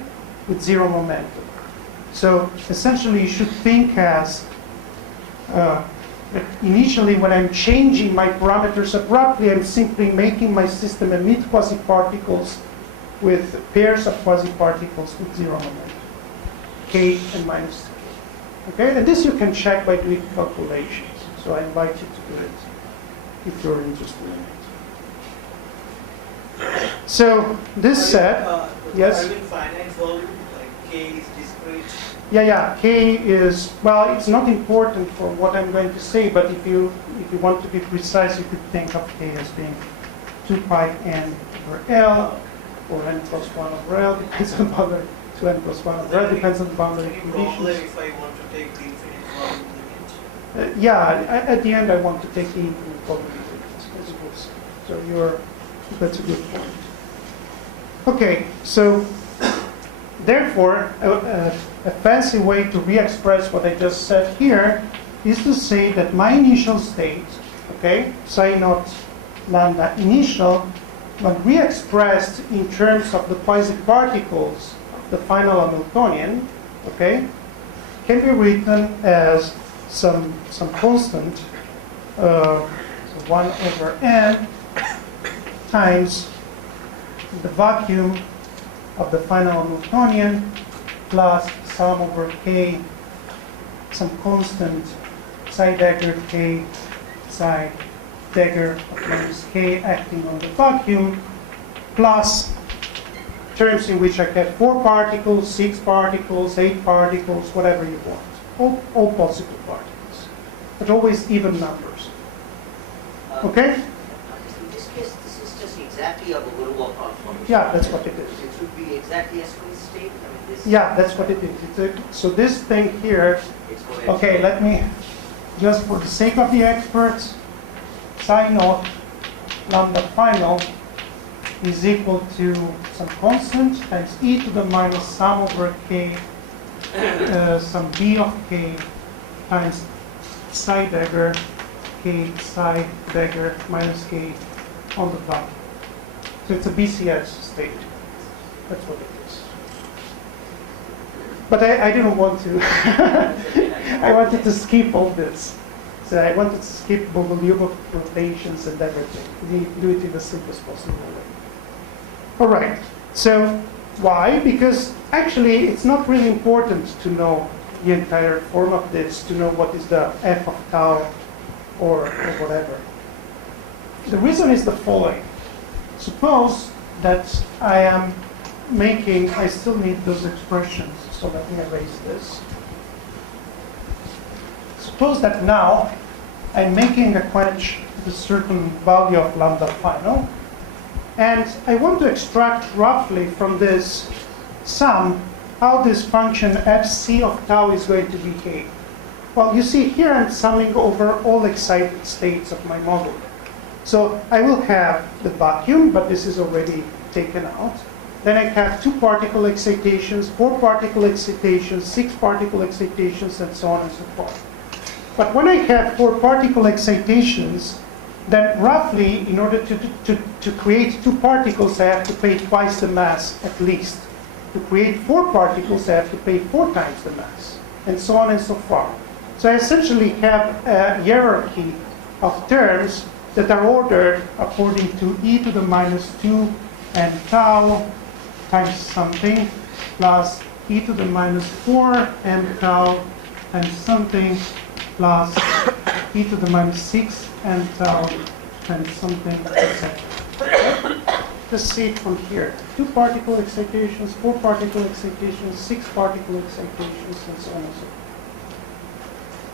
with zero momentum. So essentially, you should think as But initially, when I'm changing my parameters abruptly, I'm simply making my system emit quasi-particles with pairs of quasi-particles with zero momentum, k and minus k. Okay, and this you can check by doing calculations. So I invite you to do it if you're interested in it. So this said, yes. Having finite volume, like k is discrete. Yeah, k is, well, it's not important for what I'm going to say, but if you want to be precise, you could think of k as being 2 pi n over L, or n plus 1 over L, depends on boundary, 2n plus 1 over L, depends on the boundary conditions. If I want to take the infinite volume limit. At the end I want to take the infinite volume limit, as you will see. So that's a good point. Okay, so therefore, a fancy way to re-express what I just said here is to say that my initial state, okay, psi naught lambda initial, when re-expressed in terms of the quasi-particles of the final Hamiltonian, okay, can be written as some constant, so 1 over n times the vacuum of the final Hamiltonian plus sum over k, some constant psi dagger k, psi dagger of minus k acting on the vacuum, plus terms in which I have 4 particles, 6 particles, 8 particles, whatever you want. All possible particles, but always even numbers. Okay? In this case, this is just exactly a Goldwall transformation. Yeah, that's what it is. It should be exactly as we state. I mean, this. Yeah, that's what it is. So this thing here, okay, let me, just for the sake of the experts, psi naught lambda final is equal to some constant times e to the minus sum over k, some b of k times psi dagger k psi dagger minus k on the vacuum. So it's a BCS state. That's what it is. But I didn't want to. I wanted to skip all this. So I wanted to skip volume of rotations and everything. Do it in the simplest possible way. All right. So why? Because actually it's not really important to know the entire form of this, to know what is the f of tau or whatever. The reason is the following. Suppose that I am making, I still need those expressions, so let me erase this. Suppose that now I'm making a quench with a certain value of lambda final, and I want to extract roughly from this sum how this function fc of tau is going to behave. Well, you see here I'm summing over all excited states of my model. So I will have the vacuum, but this is already taken out. Then I have 2 particle excitations, 4 particle excitations, 6 particle excitations, and so on and so forth. But when I have 4 particle excitations, then roughly, in order to create 2 particles, I have to pay twice the mass at least. To create 4 particles, I have to pay 4 times the mass, and so on and so forth. So I essentially have a hierarchy of terms that are ordered according to e to the minus 2 and tau times something plus e to the minus 4 and tau times something plus e to the minus 6 and tau times something, etc. Just see it from here. 2 particle excitations, 4 particle excitations, 6 particle excitations, and so on and so forth.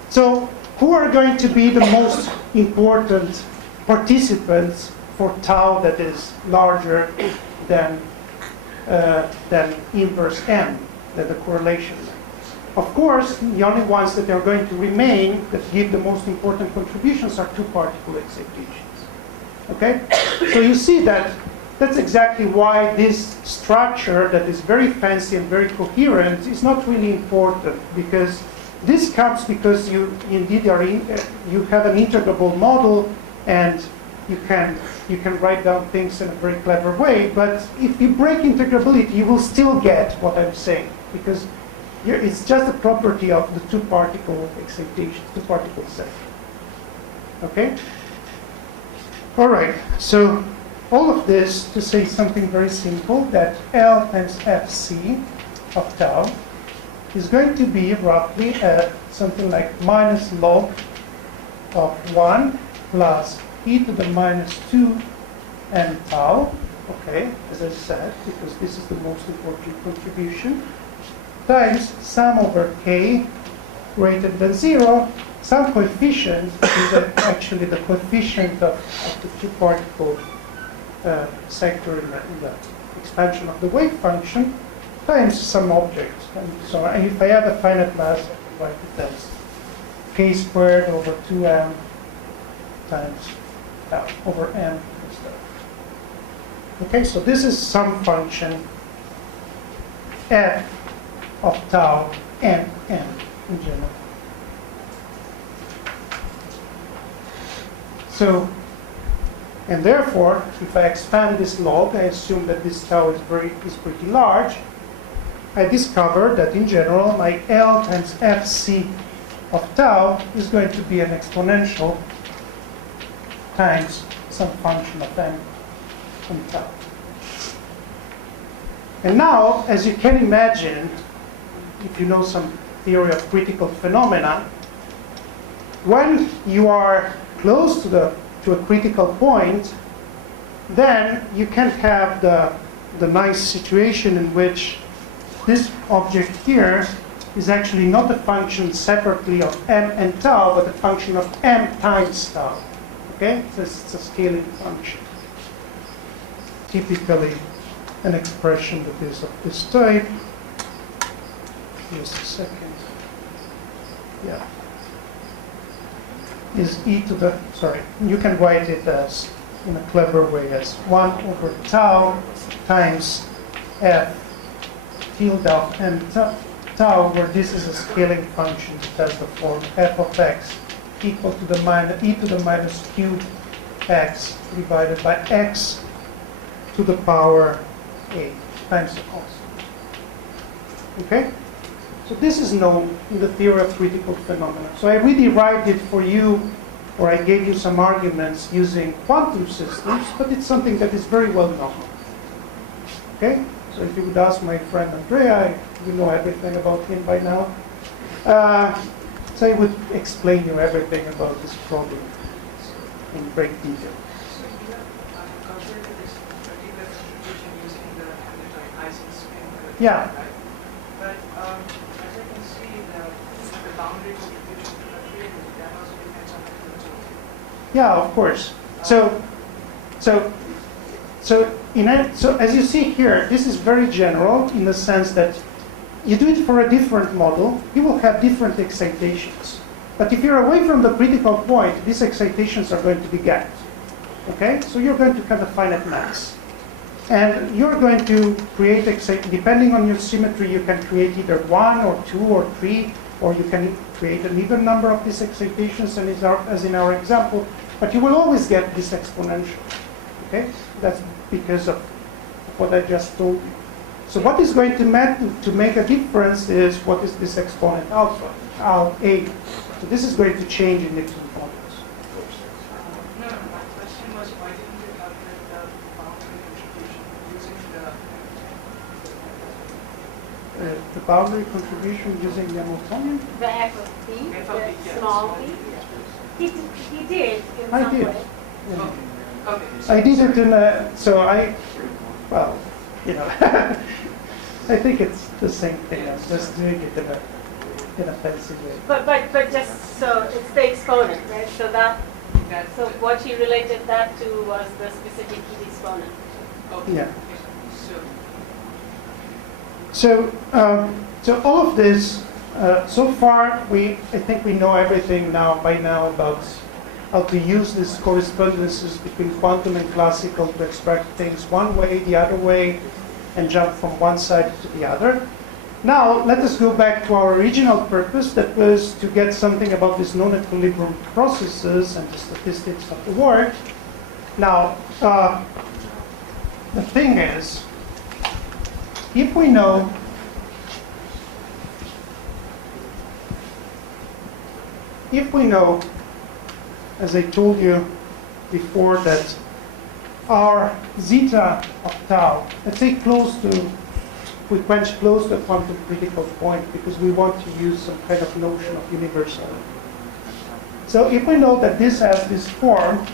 So who are going to be the most important participants for tau that is larger than inverse m, than the correlation? Of course, the only ones that are going to remain that give the most important contributions are 2 particle excitations. Okay? So you see that that's exactly why this structure that is very fancy and very coherent is not really important, because this comes because you indeed are you have an integrable model and you can write down things in a very clever way. But if you break integrability, you will still get what I'm saying, because it's just a property of the 2 particle excitation, 2 particle set. Okay? All right, so all of this to say something very simple, that L times Fc of tau is going to be roughly something like minus log of 1 plus e to the minus 2 n tau, okay, as I said, because this is the most important contribution, times sum over k greater than 0, some coefficient is actually the coefficient of the two-particle sector in the expansion of the wave function, times some object. And so if I have a finite mass, I can write it as k squared over 2m times over m and stuff. Okay, so this is some function f of tau and n in general. So, and therefore, if I expand this log, I assume that this tau is pretty large. I discover that in general, my L times Fc of tau is going to be an exponential times some function of n and tau. And now, as you can imagine, if you know some theory of critical phenomena, when you are close to a critical point, then you can have the nice situation in which this object here is actually not a function separately of m and tau, but a function of m times tau. Okay? So it's a scaling function. Typically, an expression that is of this type. Just a second. Yeah. Is e to the, sorry, you can write it as, in a clever way, as 1 over tau times f tilde of m tau, where this is a scaling function that has the form f of x equal to the e to the minus cube x divided by x to the power a times the constant. Okay? So this is known in the theory of critical phenomena. So I re-derived it for you, or I gave you some arguments using quantum systems, but it's something that is very well known. Okay? So if you would ask my friend Andrea, you know everything about him by now. So I would explain you everything about this problem in great detail. So you have calculated this particular contribution using the IISc. Yeah. Right? But as I can see, the boundary contribution to the field, that also depends on the control. Yeah, of course. So as you see here, this is very general in the sense that you do it for a different model, you will have different excitations. But if you're away from the critical point, these excitations are going to be gapped. Okay? So you're going to have a finite mass. And you're going to create, depending on your symmetry, you can create either 1 or 2 or 3, or you can create an even number of these excitations, and as in our example, but you will always get this exponential. Okay? That's because of what I just told you. So what is going to make a difference is what is this exponent alpha, A. So this is going to change in different models. No, my question was, why didn't you calculate the boundary contribution using The boundary contribution using the Hamiltonian? The f of t, F of t, the yes. small t. He did in I some did. way. Yeah. Okay. I did it in a, so I, well, you know, I think it's the same thing. I'm just doing it in a fancy way. But just so it's the exponent, right? So so what he related that to was the specific heat exponent. Okay. Yeah. So, So all of this, so far, I think we know everything by now about how to use these correspondences between quantum and classical to extract things one way, the other way, and jump from one side to the other. Now, let us go back to our original purpose, that was to get something about these non-equilibrium processes and the statistics of the work. Now, the thing is, if we know as I told you before, that our zeta of tau, let's say we quench close to a quantum critical point because we want to use some kind of notion of universality. So if we know that this has this form,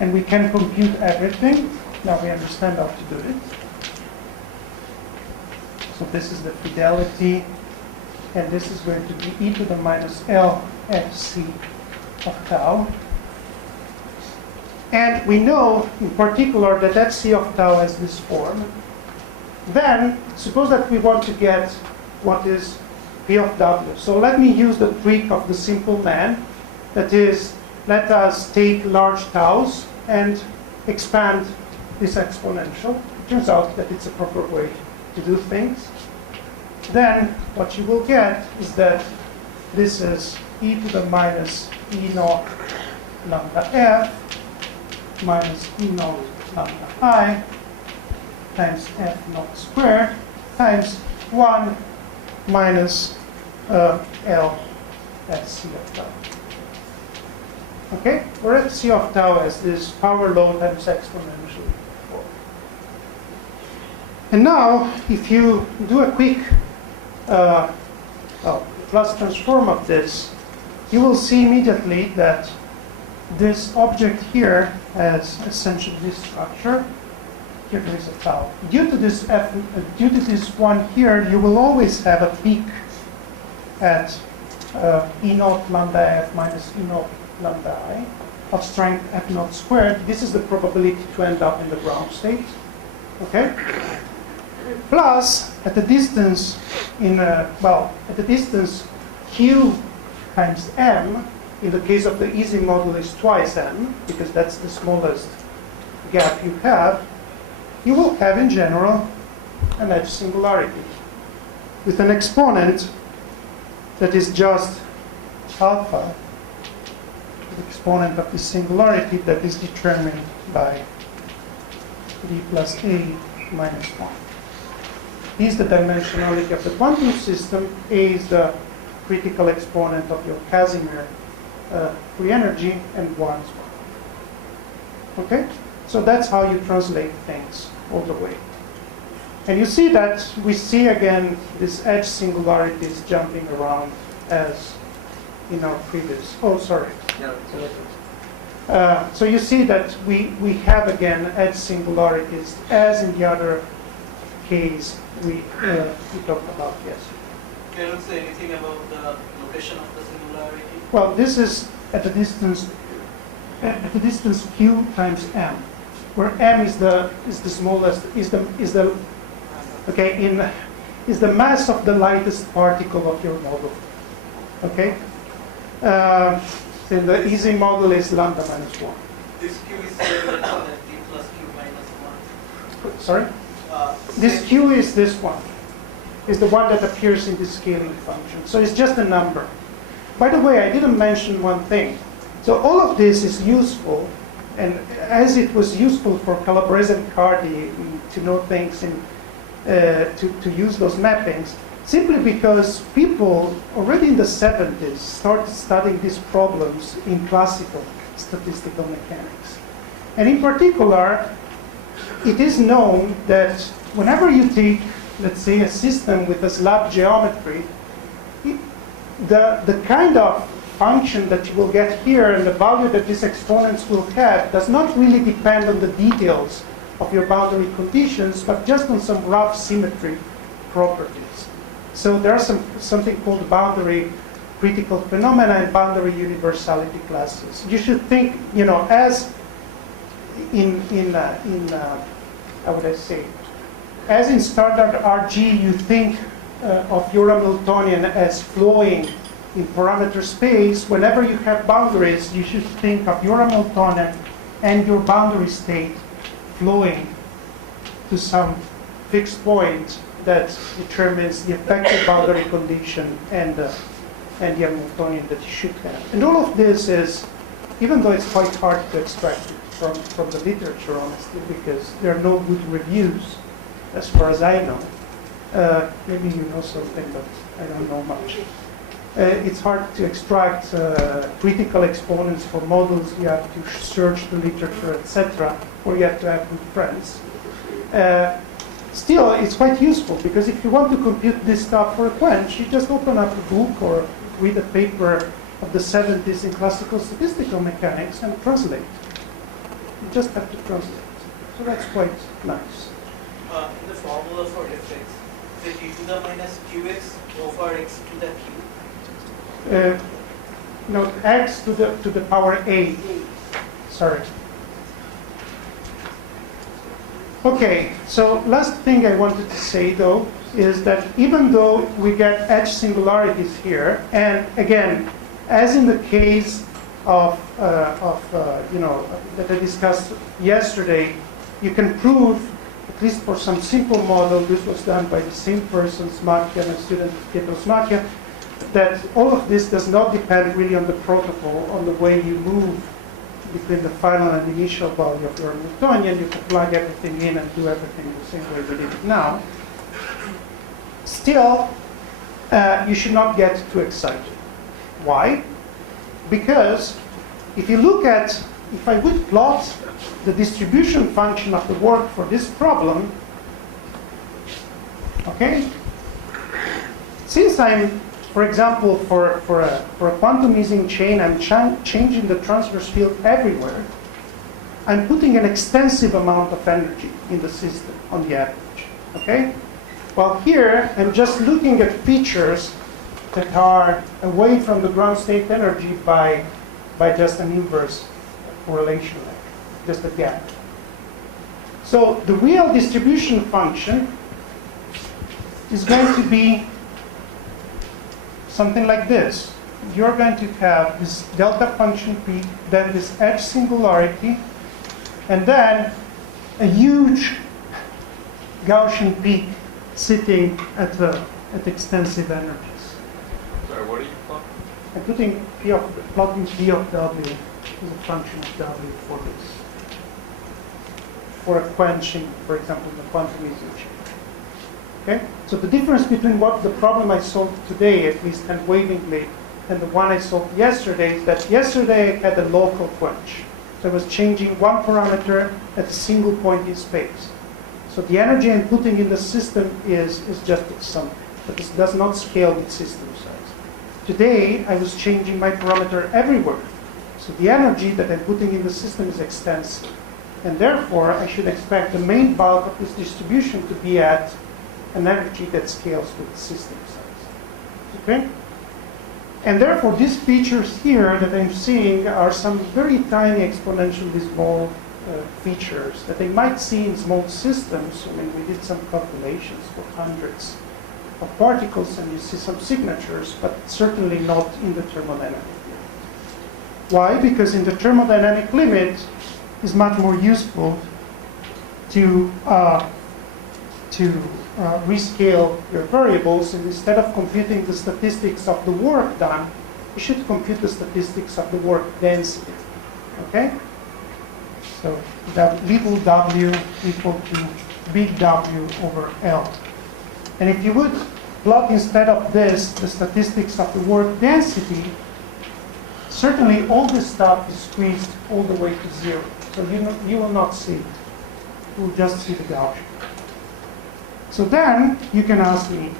and we can compute everything, now we understand how to do it. So this is the fidelity, and this is going to be e to the minus L fc of tau. And we know in particular that fc of tau has this form. Then suppose that we want to get what is p of w. So let me use the trick of the simple man. That is, let us take large taus and expand this exponential. It turns out that it's a proper way to do things. Then what you will get is that this is e to the minus e naught lambda f minus e naught lambda I times f naught squared times 1 minus L fc of tau. Okay, where fc of tau as this power law times exponential. And now, if you do a quick plus transform of this, you will see immediately that this object here has essentially this structure. Here there is a tau. Due to this one here, you will always have a peak at E naught lambda f minus E naught lambda I of strength f naught squared. This is the probability to end up in the ground state. Okay? Plus, at the distance at the distance q times m, in the case of the easy model is twice m, because that's the smallest gap you have, you will have in general an edge singularity with an exponent that is just alpha, the exponent of the singularity that is determined by d plus a minus 1. E is the dimensionality of the quantum system. A is the critical exponent of your Casimir free energy, and 1 is 1. Okay? So that's how you translate things all the way. And you see that we see again this edge singularities jumping around as in our previous. Oh, sorry. So you see that we have again edge singularities as in the other case we talked about, yes. Can you say anything about the location of the singularity? Well, this is at the distance q times m, where m is the smallest is the mass of the lightest particle of your model. Okay. Then the easy model is lambda minus 1. This q is same as d plus q minus 1. Sorry? This q is this one. Is the one that appears in the scaling function. So it's just a number. By the way, I didn't mention one thing. So all of this is useful, and as it was useful for Calabrese and Cardi to know things and to use those mappings, simply because people already in the 70s started studying these problems in classical statistical mechanics. And in particular, it is known that whenever you take, let's say, a system with a slab geometry, the kind of function that you will get here and the value that these exponents will have does not really depend on the details of your boundary conditions, but just on some rough symmetry properties. So there's something called boundary critical phenomena and boundary universality classes. You should think, as how would I say, as in standard RG, you think of your Hamiltonian as flowing in parameter space. Whenever you have boundaries, you should think of your Hamiltonian and your boundary state flowing to some fixed point that determines the effective boundary condition and the Hamiltonian that you should have. And all of this is, even though it's quite hard to extract it from the literature, honestly, because there are no good reviews, as far as I know. Maybe you know something, but I don't know much. It's hard to extract critical exponents for models. You have to search the literature, etc., or you have to have good friends. Still, it's quite useful because if you want to compute this stuff for a quench, you just open up a book or read a paper of the 70s in classical statistical mechanics and translate. You just have to translate. So that's quite nice. In the formula for fx, is it e to the minus qx over x to the q? No, x to the power a. Sorry. Okay, so last thing I wanted to say though is that even though we get edge singularities here, and again, as in the case of that I discussed yesterday, you can prove, at least for some simple model, this was done by the same person, Smacchia, and a student Pietro Smacchia, that all of this does not depend really on the protocol, on the way you move between the final and initial value of your Newtonian. You can plug everything in and do everything the same way we did it now. Still, you should not get too excited. Why? Because if you look at, if I would plot the distribution function of the work for this problem, okay? Since I'm, for example, for a quantum Ising chain, I'm changing the transverse field everywhere. I'm putting an extensive amount of energy in the system on the average, okay? While here, I'm just looking at features that are away from the ground state energy by just an inverse correlation, just a gap. So the real distribution function is going to be something like this. You're going to have this delta function p, then this edge singularity, and then a huge Gaussian peak sitting at extensive energies. Sorry, what are you plotting? I'm plotting p of w as a function of w for this. For a quenching, for example, the quantum Ising chain. Okay? So the difference between what the problem I solved today, at least hand-wavingly, and the one I solved yesterday is that yesterday I had a local quench. So I was changing one parameter at a single point in space. So the energy I'm putting in the system is just something, but it does not scale with system size. Today I was changing my parameter everywhere. So the energy that I'm putting in the system is extensive. And therefore I should expect the main bulk of this distribution to be at an energy that scales with system size. Okay? And therefore, these features here that I'm seeing are some very tiny exponentially small features that they might see in small systems. I mean, we did some calculations for hundreds of particles, and you see some signatures, but certainly not in the thermodynamic limit. Why? Because in the thermodynamic limit, it's much more useful to rescale your variables, and instead of computing the statistics of the work done, you should compute the statistics of the work density. Okay? So that little w equal to big W over L. And if you would plot instead of this the statistics of the work density, certainly all this stuff is squeezed all the way to zero. So you will not see it. You will just see the Gaussian. So then you can ask me,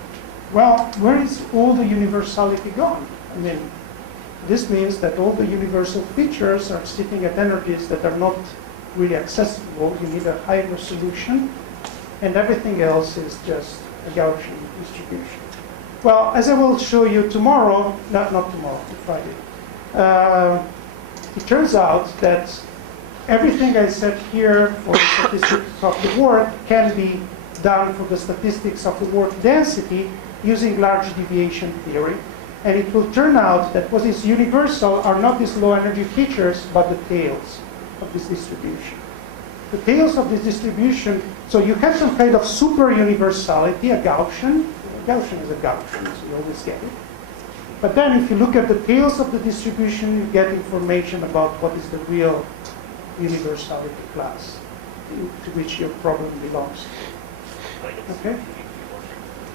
well, where is all the universality gone? I mean, this means that all the universal features are sitting at energies that are not really accessible. You need a high resolution, and everything else is just a Gaussian distribution. Well, as I will show you tomorrow, not tomorrow, Friday, it turns out that everything I said here for the statistics of the work can be done for the statistics of the work density using large deviation theory. And it will turn out that what is universal are not these low energy features, but the tails of this distribution. The tails of this distribution, so you have some kind of super universality, a Gaussian. A Gaussian is a Gaussian, so you always get it. But then if you look at the tails of the distribution, you get information about what is the real universality class to which your problem belongs. Okay?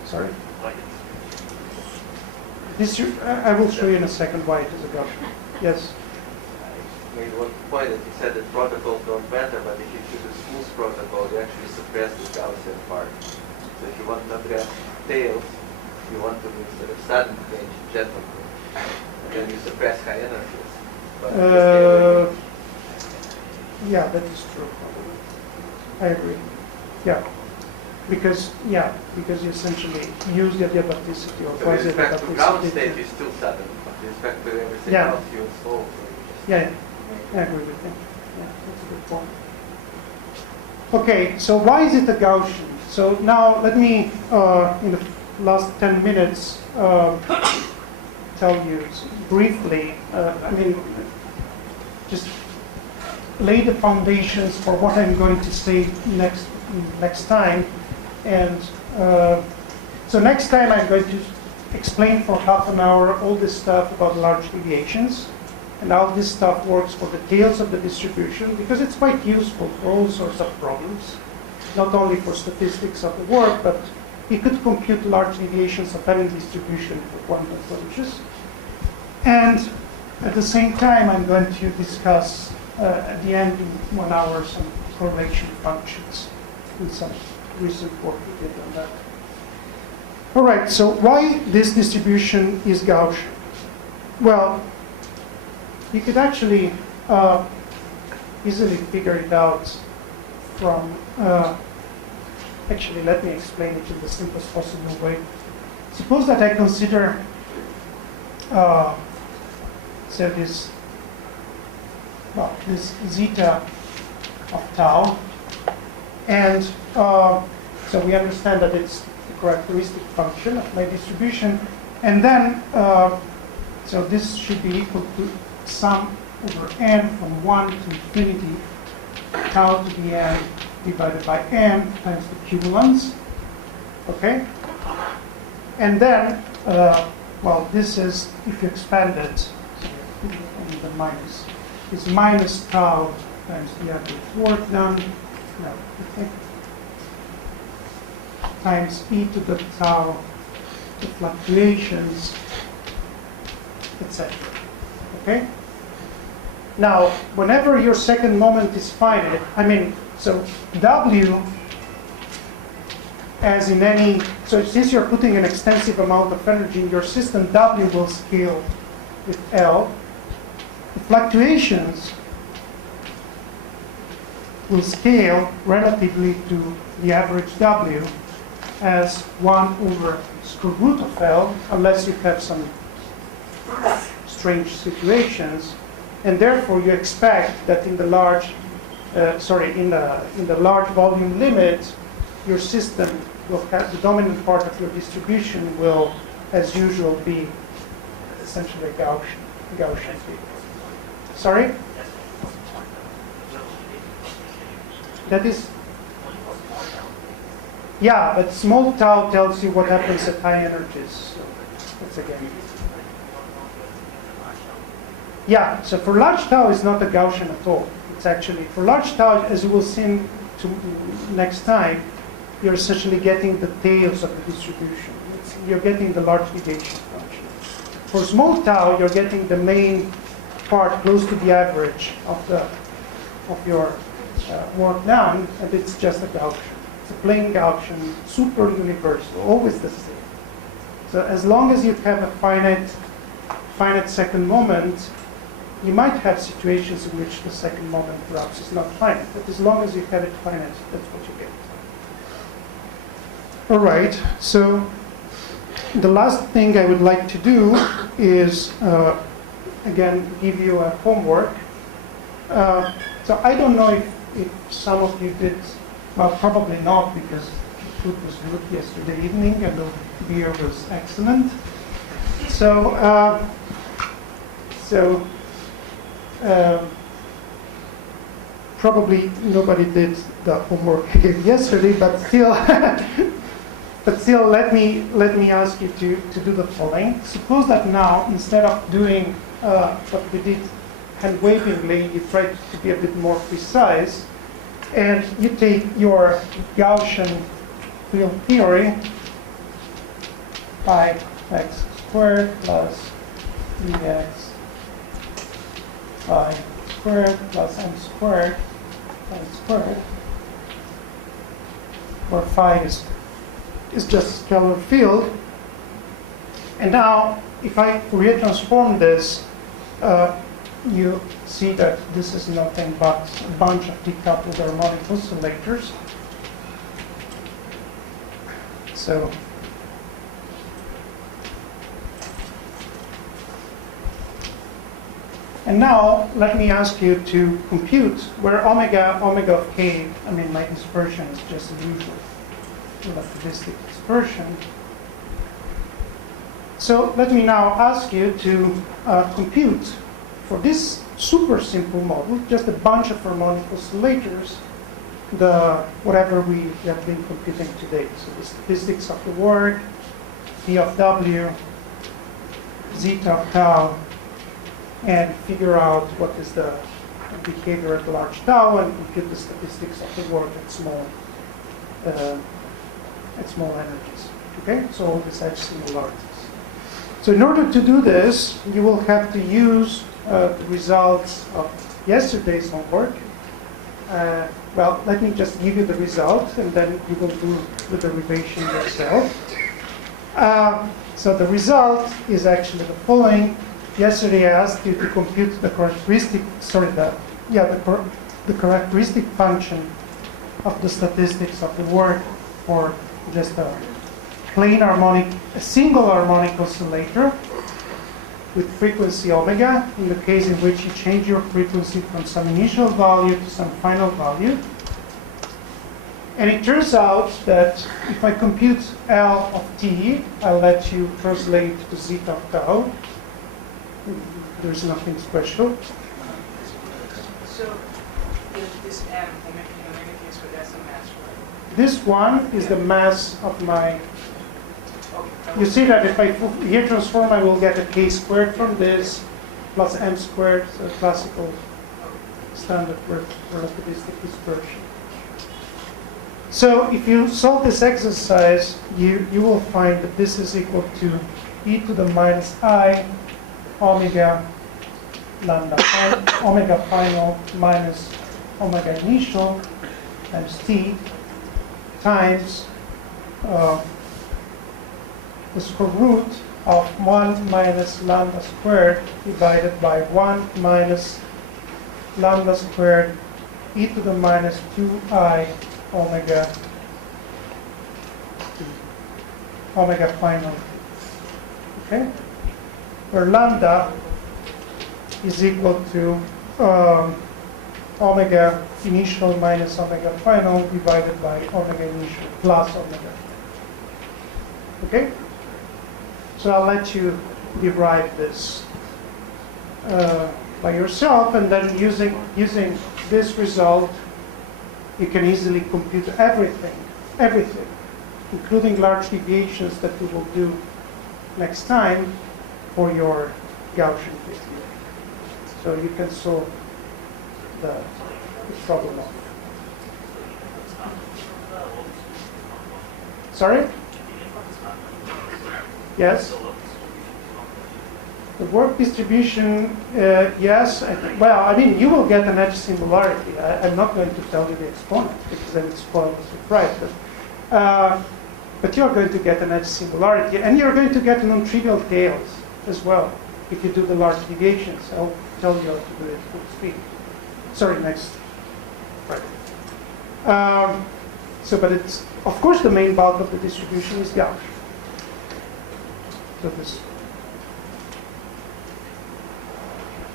Sorry? This I will show you in a second why it is a Gaussian. Yes. I made one point that you said that protocols don't matter, but if you choose a smooth protocol, you actually suppress the Gaussian part. So if you want to address tails, you want to do sort of sudden change, gentle change, and then you suppress high energies. But Yeah, that is true. I agree. Yeah. Because you essentially use the adiabaticity or so with respect to ground state, quasi-adiabaticity. you're still sudden, but with respect to everything Yeah. else, you solve. Yeah, I agree with you. Yeah, that's a good point. Okay, so why is it a Gaussian? So now let me, in the last 10 minutes, tell you briefly, just lay the foundations for what I'm going to say next time. And so next time I'm going to explain for half an hour all this stuff about large deviations and how this stuff works for the tails of the distribution, because it's quite useful for all sorts of problems, not only for statistics of the work, but you could compute large deviations of any distribution for quantum closures. And at the same time, I'm going to discuss at the end in 1 hour some correlation functions in some recent work we did on that. All right, so why this distribution is Gaussian? Well, you could actually easily figure it out from, actually let me explain it in the simplest possible way. Suppose that I consider, so this zeta of tau, and so we understand that it's the characteristic function of my distribution, and then so this should be equal to sum over n from 1 to infinity, tau to the n divided by n times the cumulants. Okay? And then, well, this is, if you expand it, and the minus, is minus tau times the average work done, no, okay, times e to the tau, the fluctuations, etc. Okay? Now, whenever your second moment is finite, so W, as in any, so since you're putting an extensive amount of energy in your system, W will scale with L. The fluctuations will scale relatively to the average W as 1 over square root of L, unless you have some strange situations, and therefore you expect that in the large, in the large volume limit, your system will have the dominant part of your distribution will, as usual, be essentially Gaussian. Sorry? That is, yeah, but small tau tells you what happens at high energies. So that's again. Yeah, so for large tau is not a Gaussian at all. It's actually, for large tau, as you will see next time, you're essentially getting the tails of the distribution. You're getting the large deviation function. For small tau, you're getting the main part close to the average of your work done, and it's just a Gaussian. It's a plain Gaussian, super universal, always the same. So as long as you have a finite second moment, you might have situations in which the second moment perhaps is not finite, but as long as you have it finite, that's what you get. All right, so the last thing I would like to do is, again, give you a homework. So I don't know if some of you did, well, probably not, because the food was good yesterday evening and the beer was excellent. So, probably nobody did the homework I gave yesterday, but still, let me ask you to do the following. Suppose that now, instead of doing what we did hand-wavingly, you try to be a bit more precise, and you take your Gaussian field theory by x squared plus dx phi squared plus m squared squared, where phi is just a scalar field. And now, if I Fourier transform this, you see that this is nothing but a bunch of decoupled harmonic oscillators. So and now let me ask you to compute where omega of k, I mean my dispersion is just the usual relativistic dispersion. So let me now ask you to compute for this super simple model, just a bunch of harmonic oscillators, the whatever we have been computing today. So the statistics of the work, P of W, zeta of tau, and figure out what is the behavior at large tau, and compute the statistics of the work at small energies. Okay, so all these edge singularities. So in order to do this, you will have to use the results of yesterday's homework. Well, let me just give you the result, and then you will do the derivation yourself. So the result is actually the following. Yesterday I asked you to compute the characteristic, the characteristic function of the statistics of the work for just a plain harmonic, a single harmonic oscillator with frequency omega, in the case in which you change your frequency from some initial value to some final value. And it turns out that if I compute L of t, I'll let you translate to zeta of tau. There's nothing special. So, this M, omega case, but that's a mass, right? This one is the mass of my. You see that if I Fourier transform, I will get a k squared from this, plus m squared, so classical standard relativistic dispersion. So if you solve this exercise, you will find that this is equal to e to the minus I omega lambda omega final minus omega initial times t times the square root of 1 minus lambda squared divided by 1 minus lambda squared e to the minus 2I omega final. Okay? Where lambda is equal to omega initial minus omega final divided by omega initial plus omega. Okay? So I'll let you derive this by yourself, and then using this result, you can easily compute everything, including large deviations that we will do next time for your Gaussian field. So you can solve the problem off. Sorry? Yes? The work distribution, yes. Well, I mean, you will get an edge similarity. I'm not going to tell you the exponent because then it spoils the surprise. But you're going to get an edge similarity, and you're going to get non-trivial tails as well if you do the large deviations. I'll tell you how to do it full speed. Sorry, next Friday. But it's, of course, the main bulk of the distribution is Gaussian. So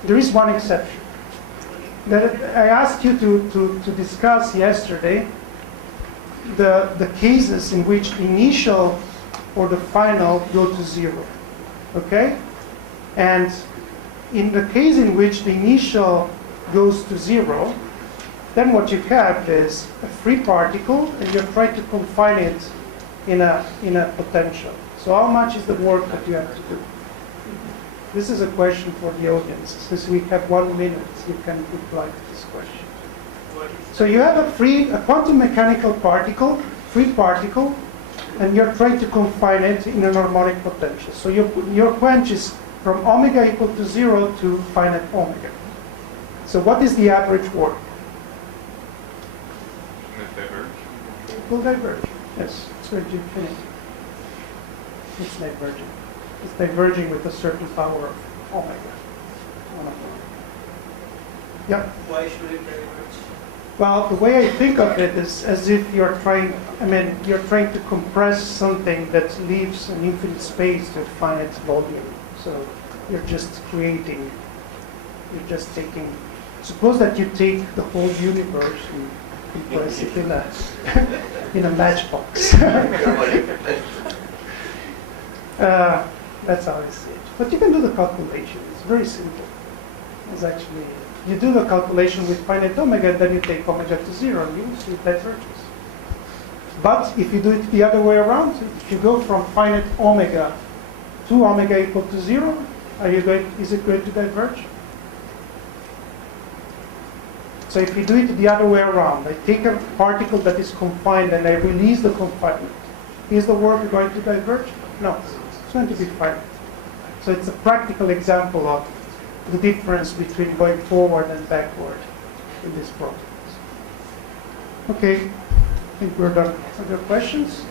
there is one exception that I asked you to discuss yesterday, the cases in which the initial or the final go to zero. Okay? And in the case in which the initial goes to zero, then what you have is a free particle, and you're trying to confine it in a potential. So how much is the work that you have to do? This is a question for the audience. Since we have 1 minute, you can reply to this question. So you have a quantum mechanical particle, free particle, and you're trying to confine it in an harmonic potential. So your quench is from omega equal to 0 to finite omega. So what is the average work? It will diverge. Yes, it's going to infinity. It's diverging. It's diverging with a certain power of omega. Yeah. Why should it diverge? Well, the way I think of it is as if you're trying, you're trying to compress something that leaves an infinite space to a finite volume. So you're just creating, you're just taking, suppose that you take the whole universe and compress it in a matchbox. That's how I see it. But you can do the calculation. It's very simple. It's actually, you do the calculation with finite omega, and then you take omega to 0, and you will see it diverges. But if you do it the other way around, if you go from finite omega to omega equal to 0, is it going to diverge? So if you do it the other way around, I take a particle that is confined and I release the confinement. Is the work going to diverge? No, it's going to be finite. So it's a practical example of the difference between going forward and backward in this process. Okay, I think we're done. Are there questions?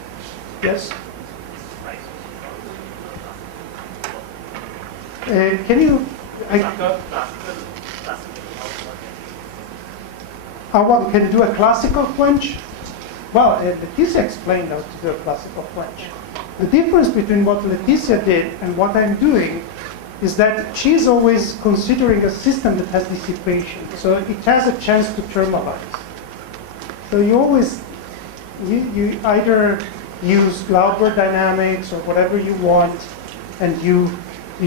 Yes? Can you... can you do a classical quench? Well, Letizia explained how to do a classical quench. The difference between what Letizia did and what I'm doing is that she's always considering a system that has dissipation. So it has a chance to thermalize. So you always, you either use Glauber dynamics or whatever you want, and you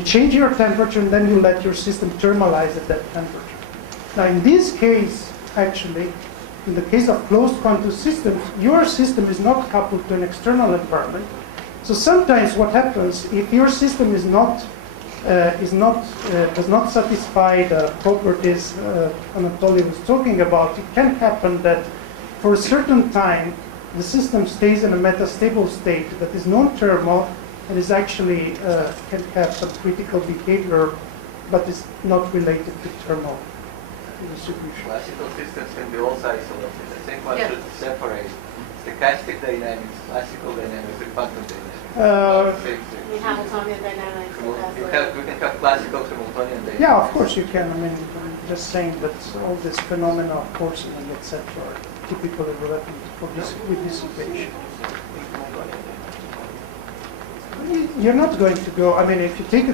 change your temperature and then you let your system thermalize at that temperature. Now in this case, actually, in the case of closed quantum systems, your system is not coupled to an external environment. So sometimes what happens, if your system does not satisfy the properties Anatoly was talking about, it can happen that for a certain time the system stays in a metastable state that is non-thermal and is actually can have some critical behavior, but is not related to thermal distribution. Classical systems can be also isolated. I think one should separate stochastic dynamics, classical dynamics, and quantum dynamics. We have Hamiltonian dynamics. We can have classical Hamiltonian dynamics. Yeah, of course you can. I'm just saying that all these phenomena of coarsening, etc., are typically relevant for with dissipation. You're not going to go. If you take a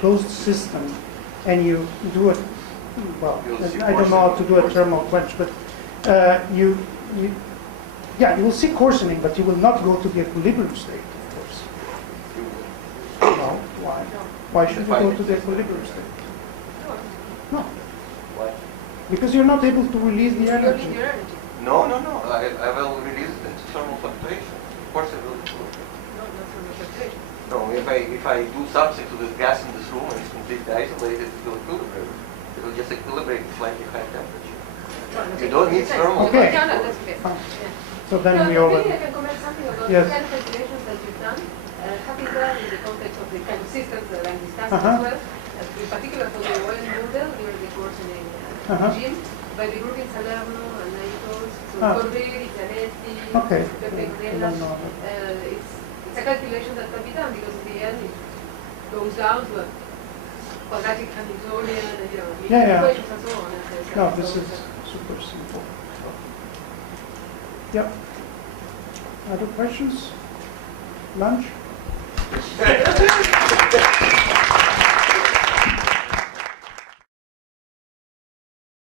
closed system and you do it, well, I don't know how to do a thermal quench, but you will see coarsening, but you will not go to the equilibrium state, of course. No, why? Why should you go to the equilibrium state? No. Why? Because you're not able to release the energy. No. I will release it into thermal fluctuation. Of course I will. No, if I do something to this gas in this room and it's completely isolated, it will equilibrate. It will just equilibrate at slightly high temperature. You don't need thermal. Okay. So then we all. Maybe I can comment something about Yes. the kind of calculations that you've done, having done in the context of the kind of systems that I'm discussing as well, in particular for the oil model during the coarsening regime, by the group in Salerno and Naitos, so Corberi, Zanetti, Okay. Pepe Corella. It's a calculation that can be done because in the end it goes down to a quadratic Hamiltonian, equations and so on. No, this is super simple. Yep. Other questions? Lunch?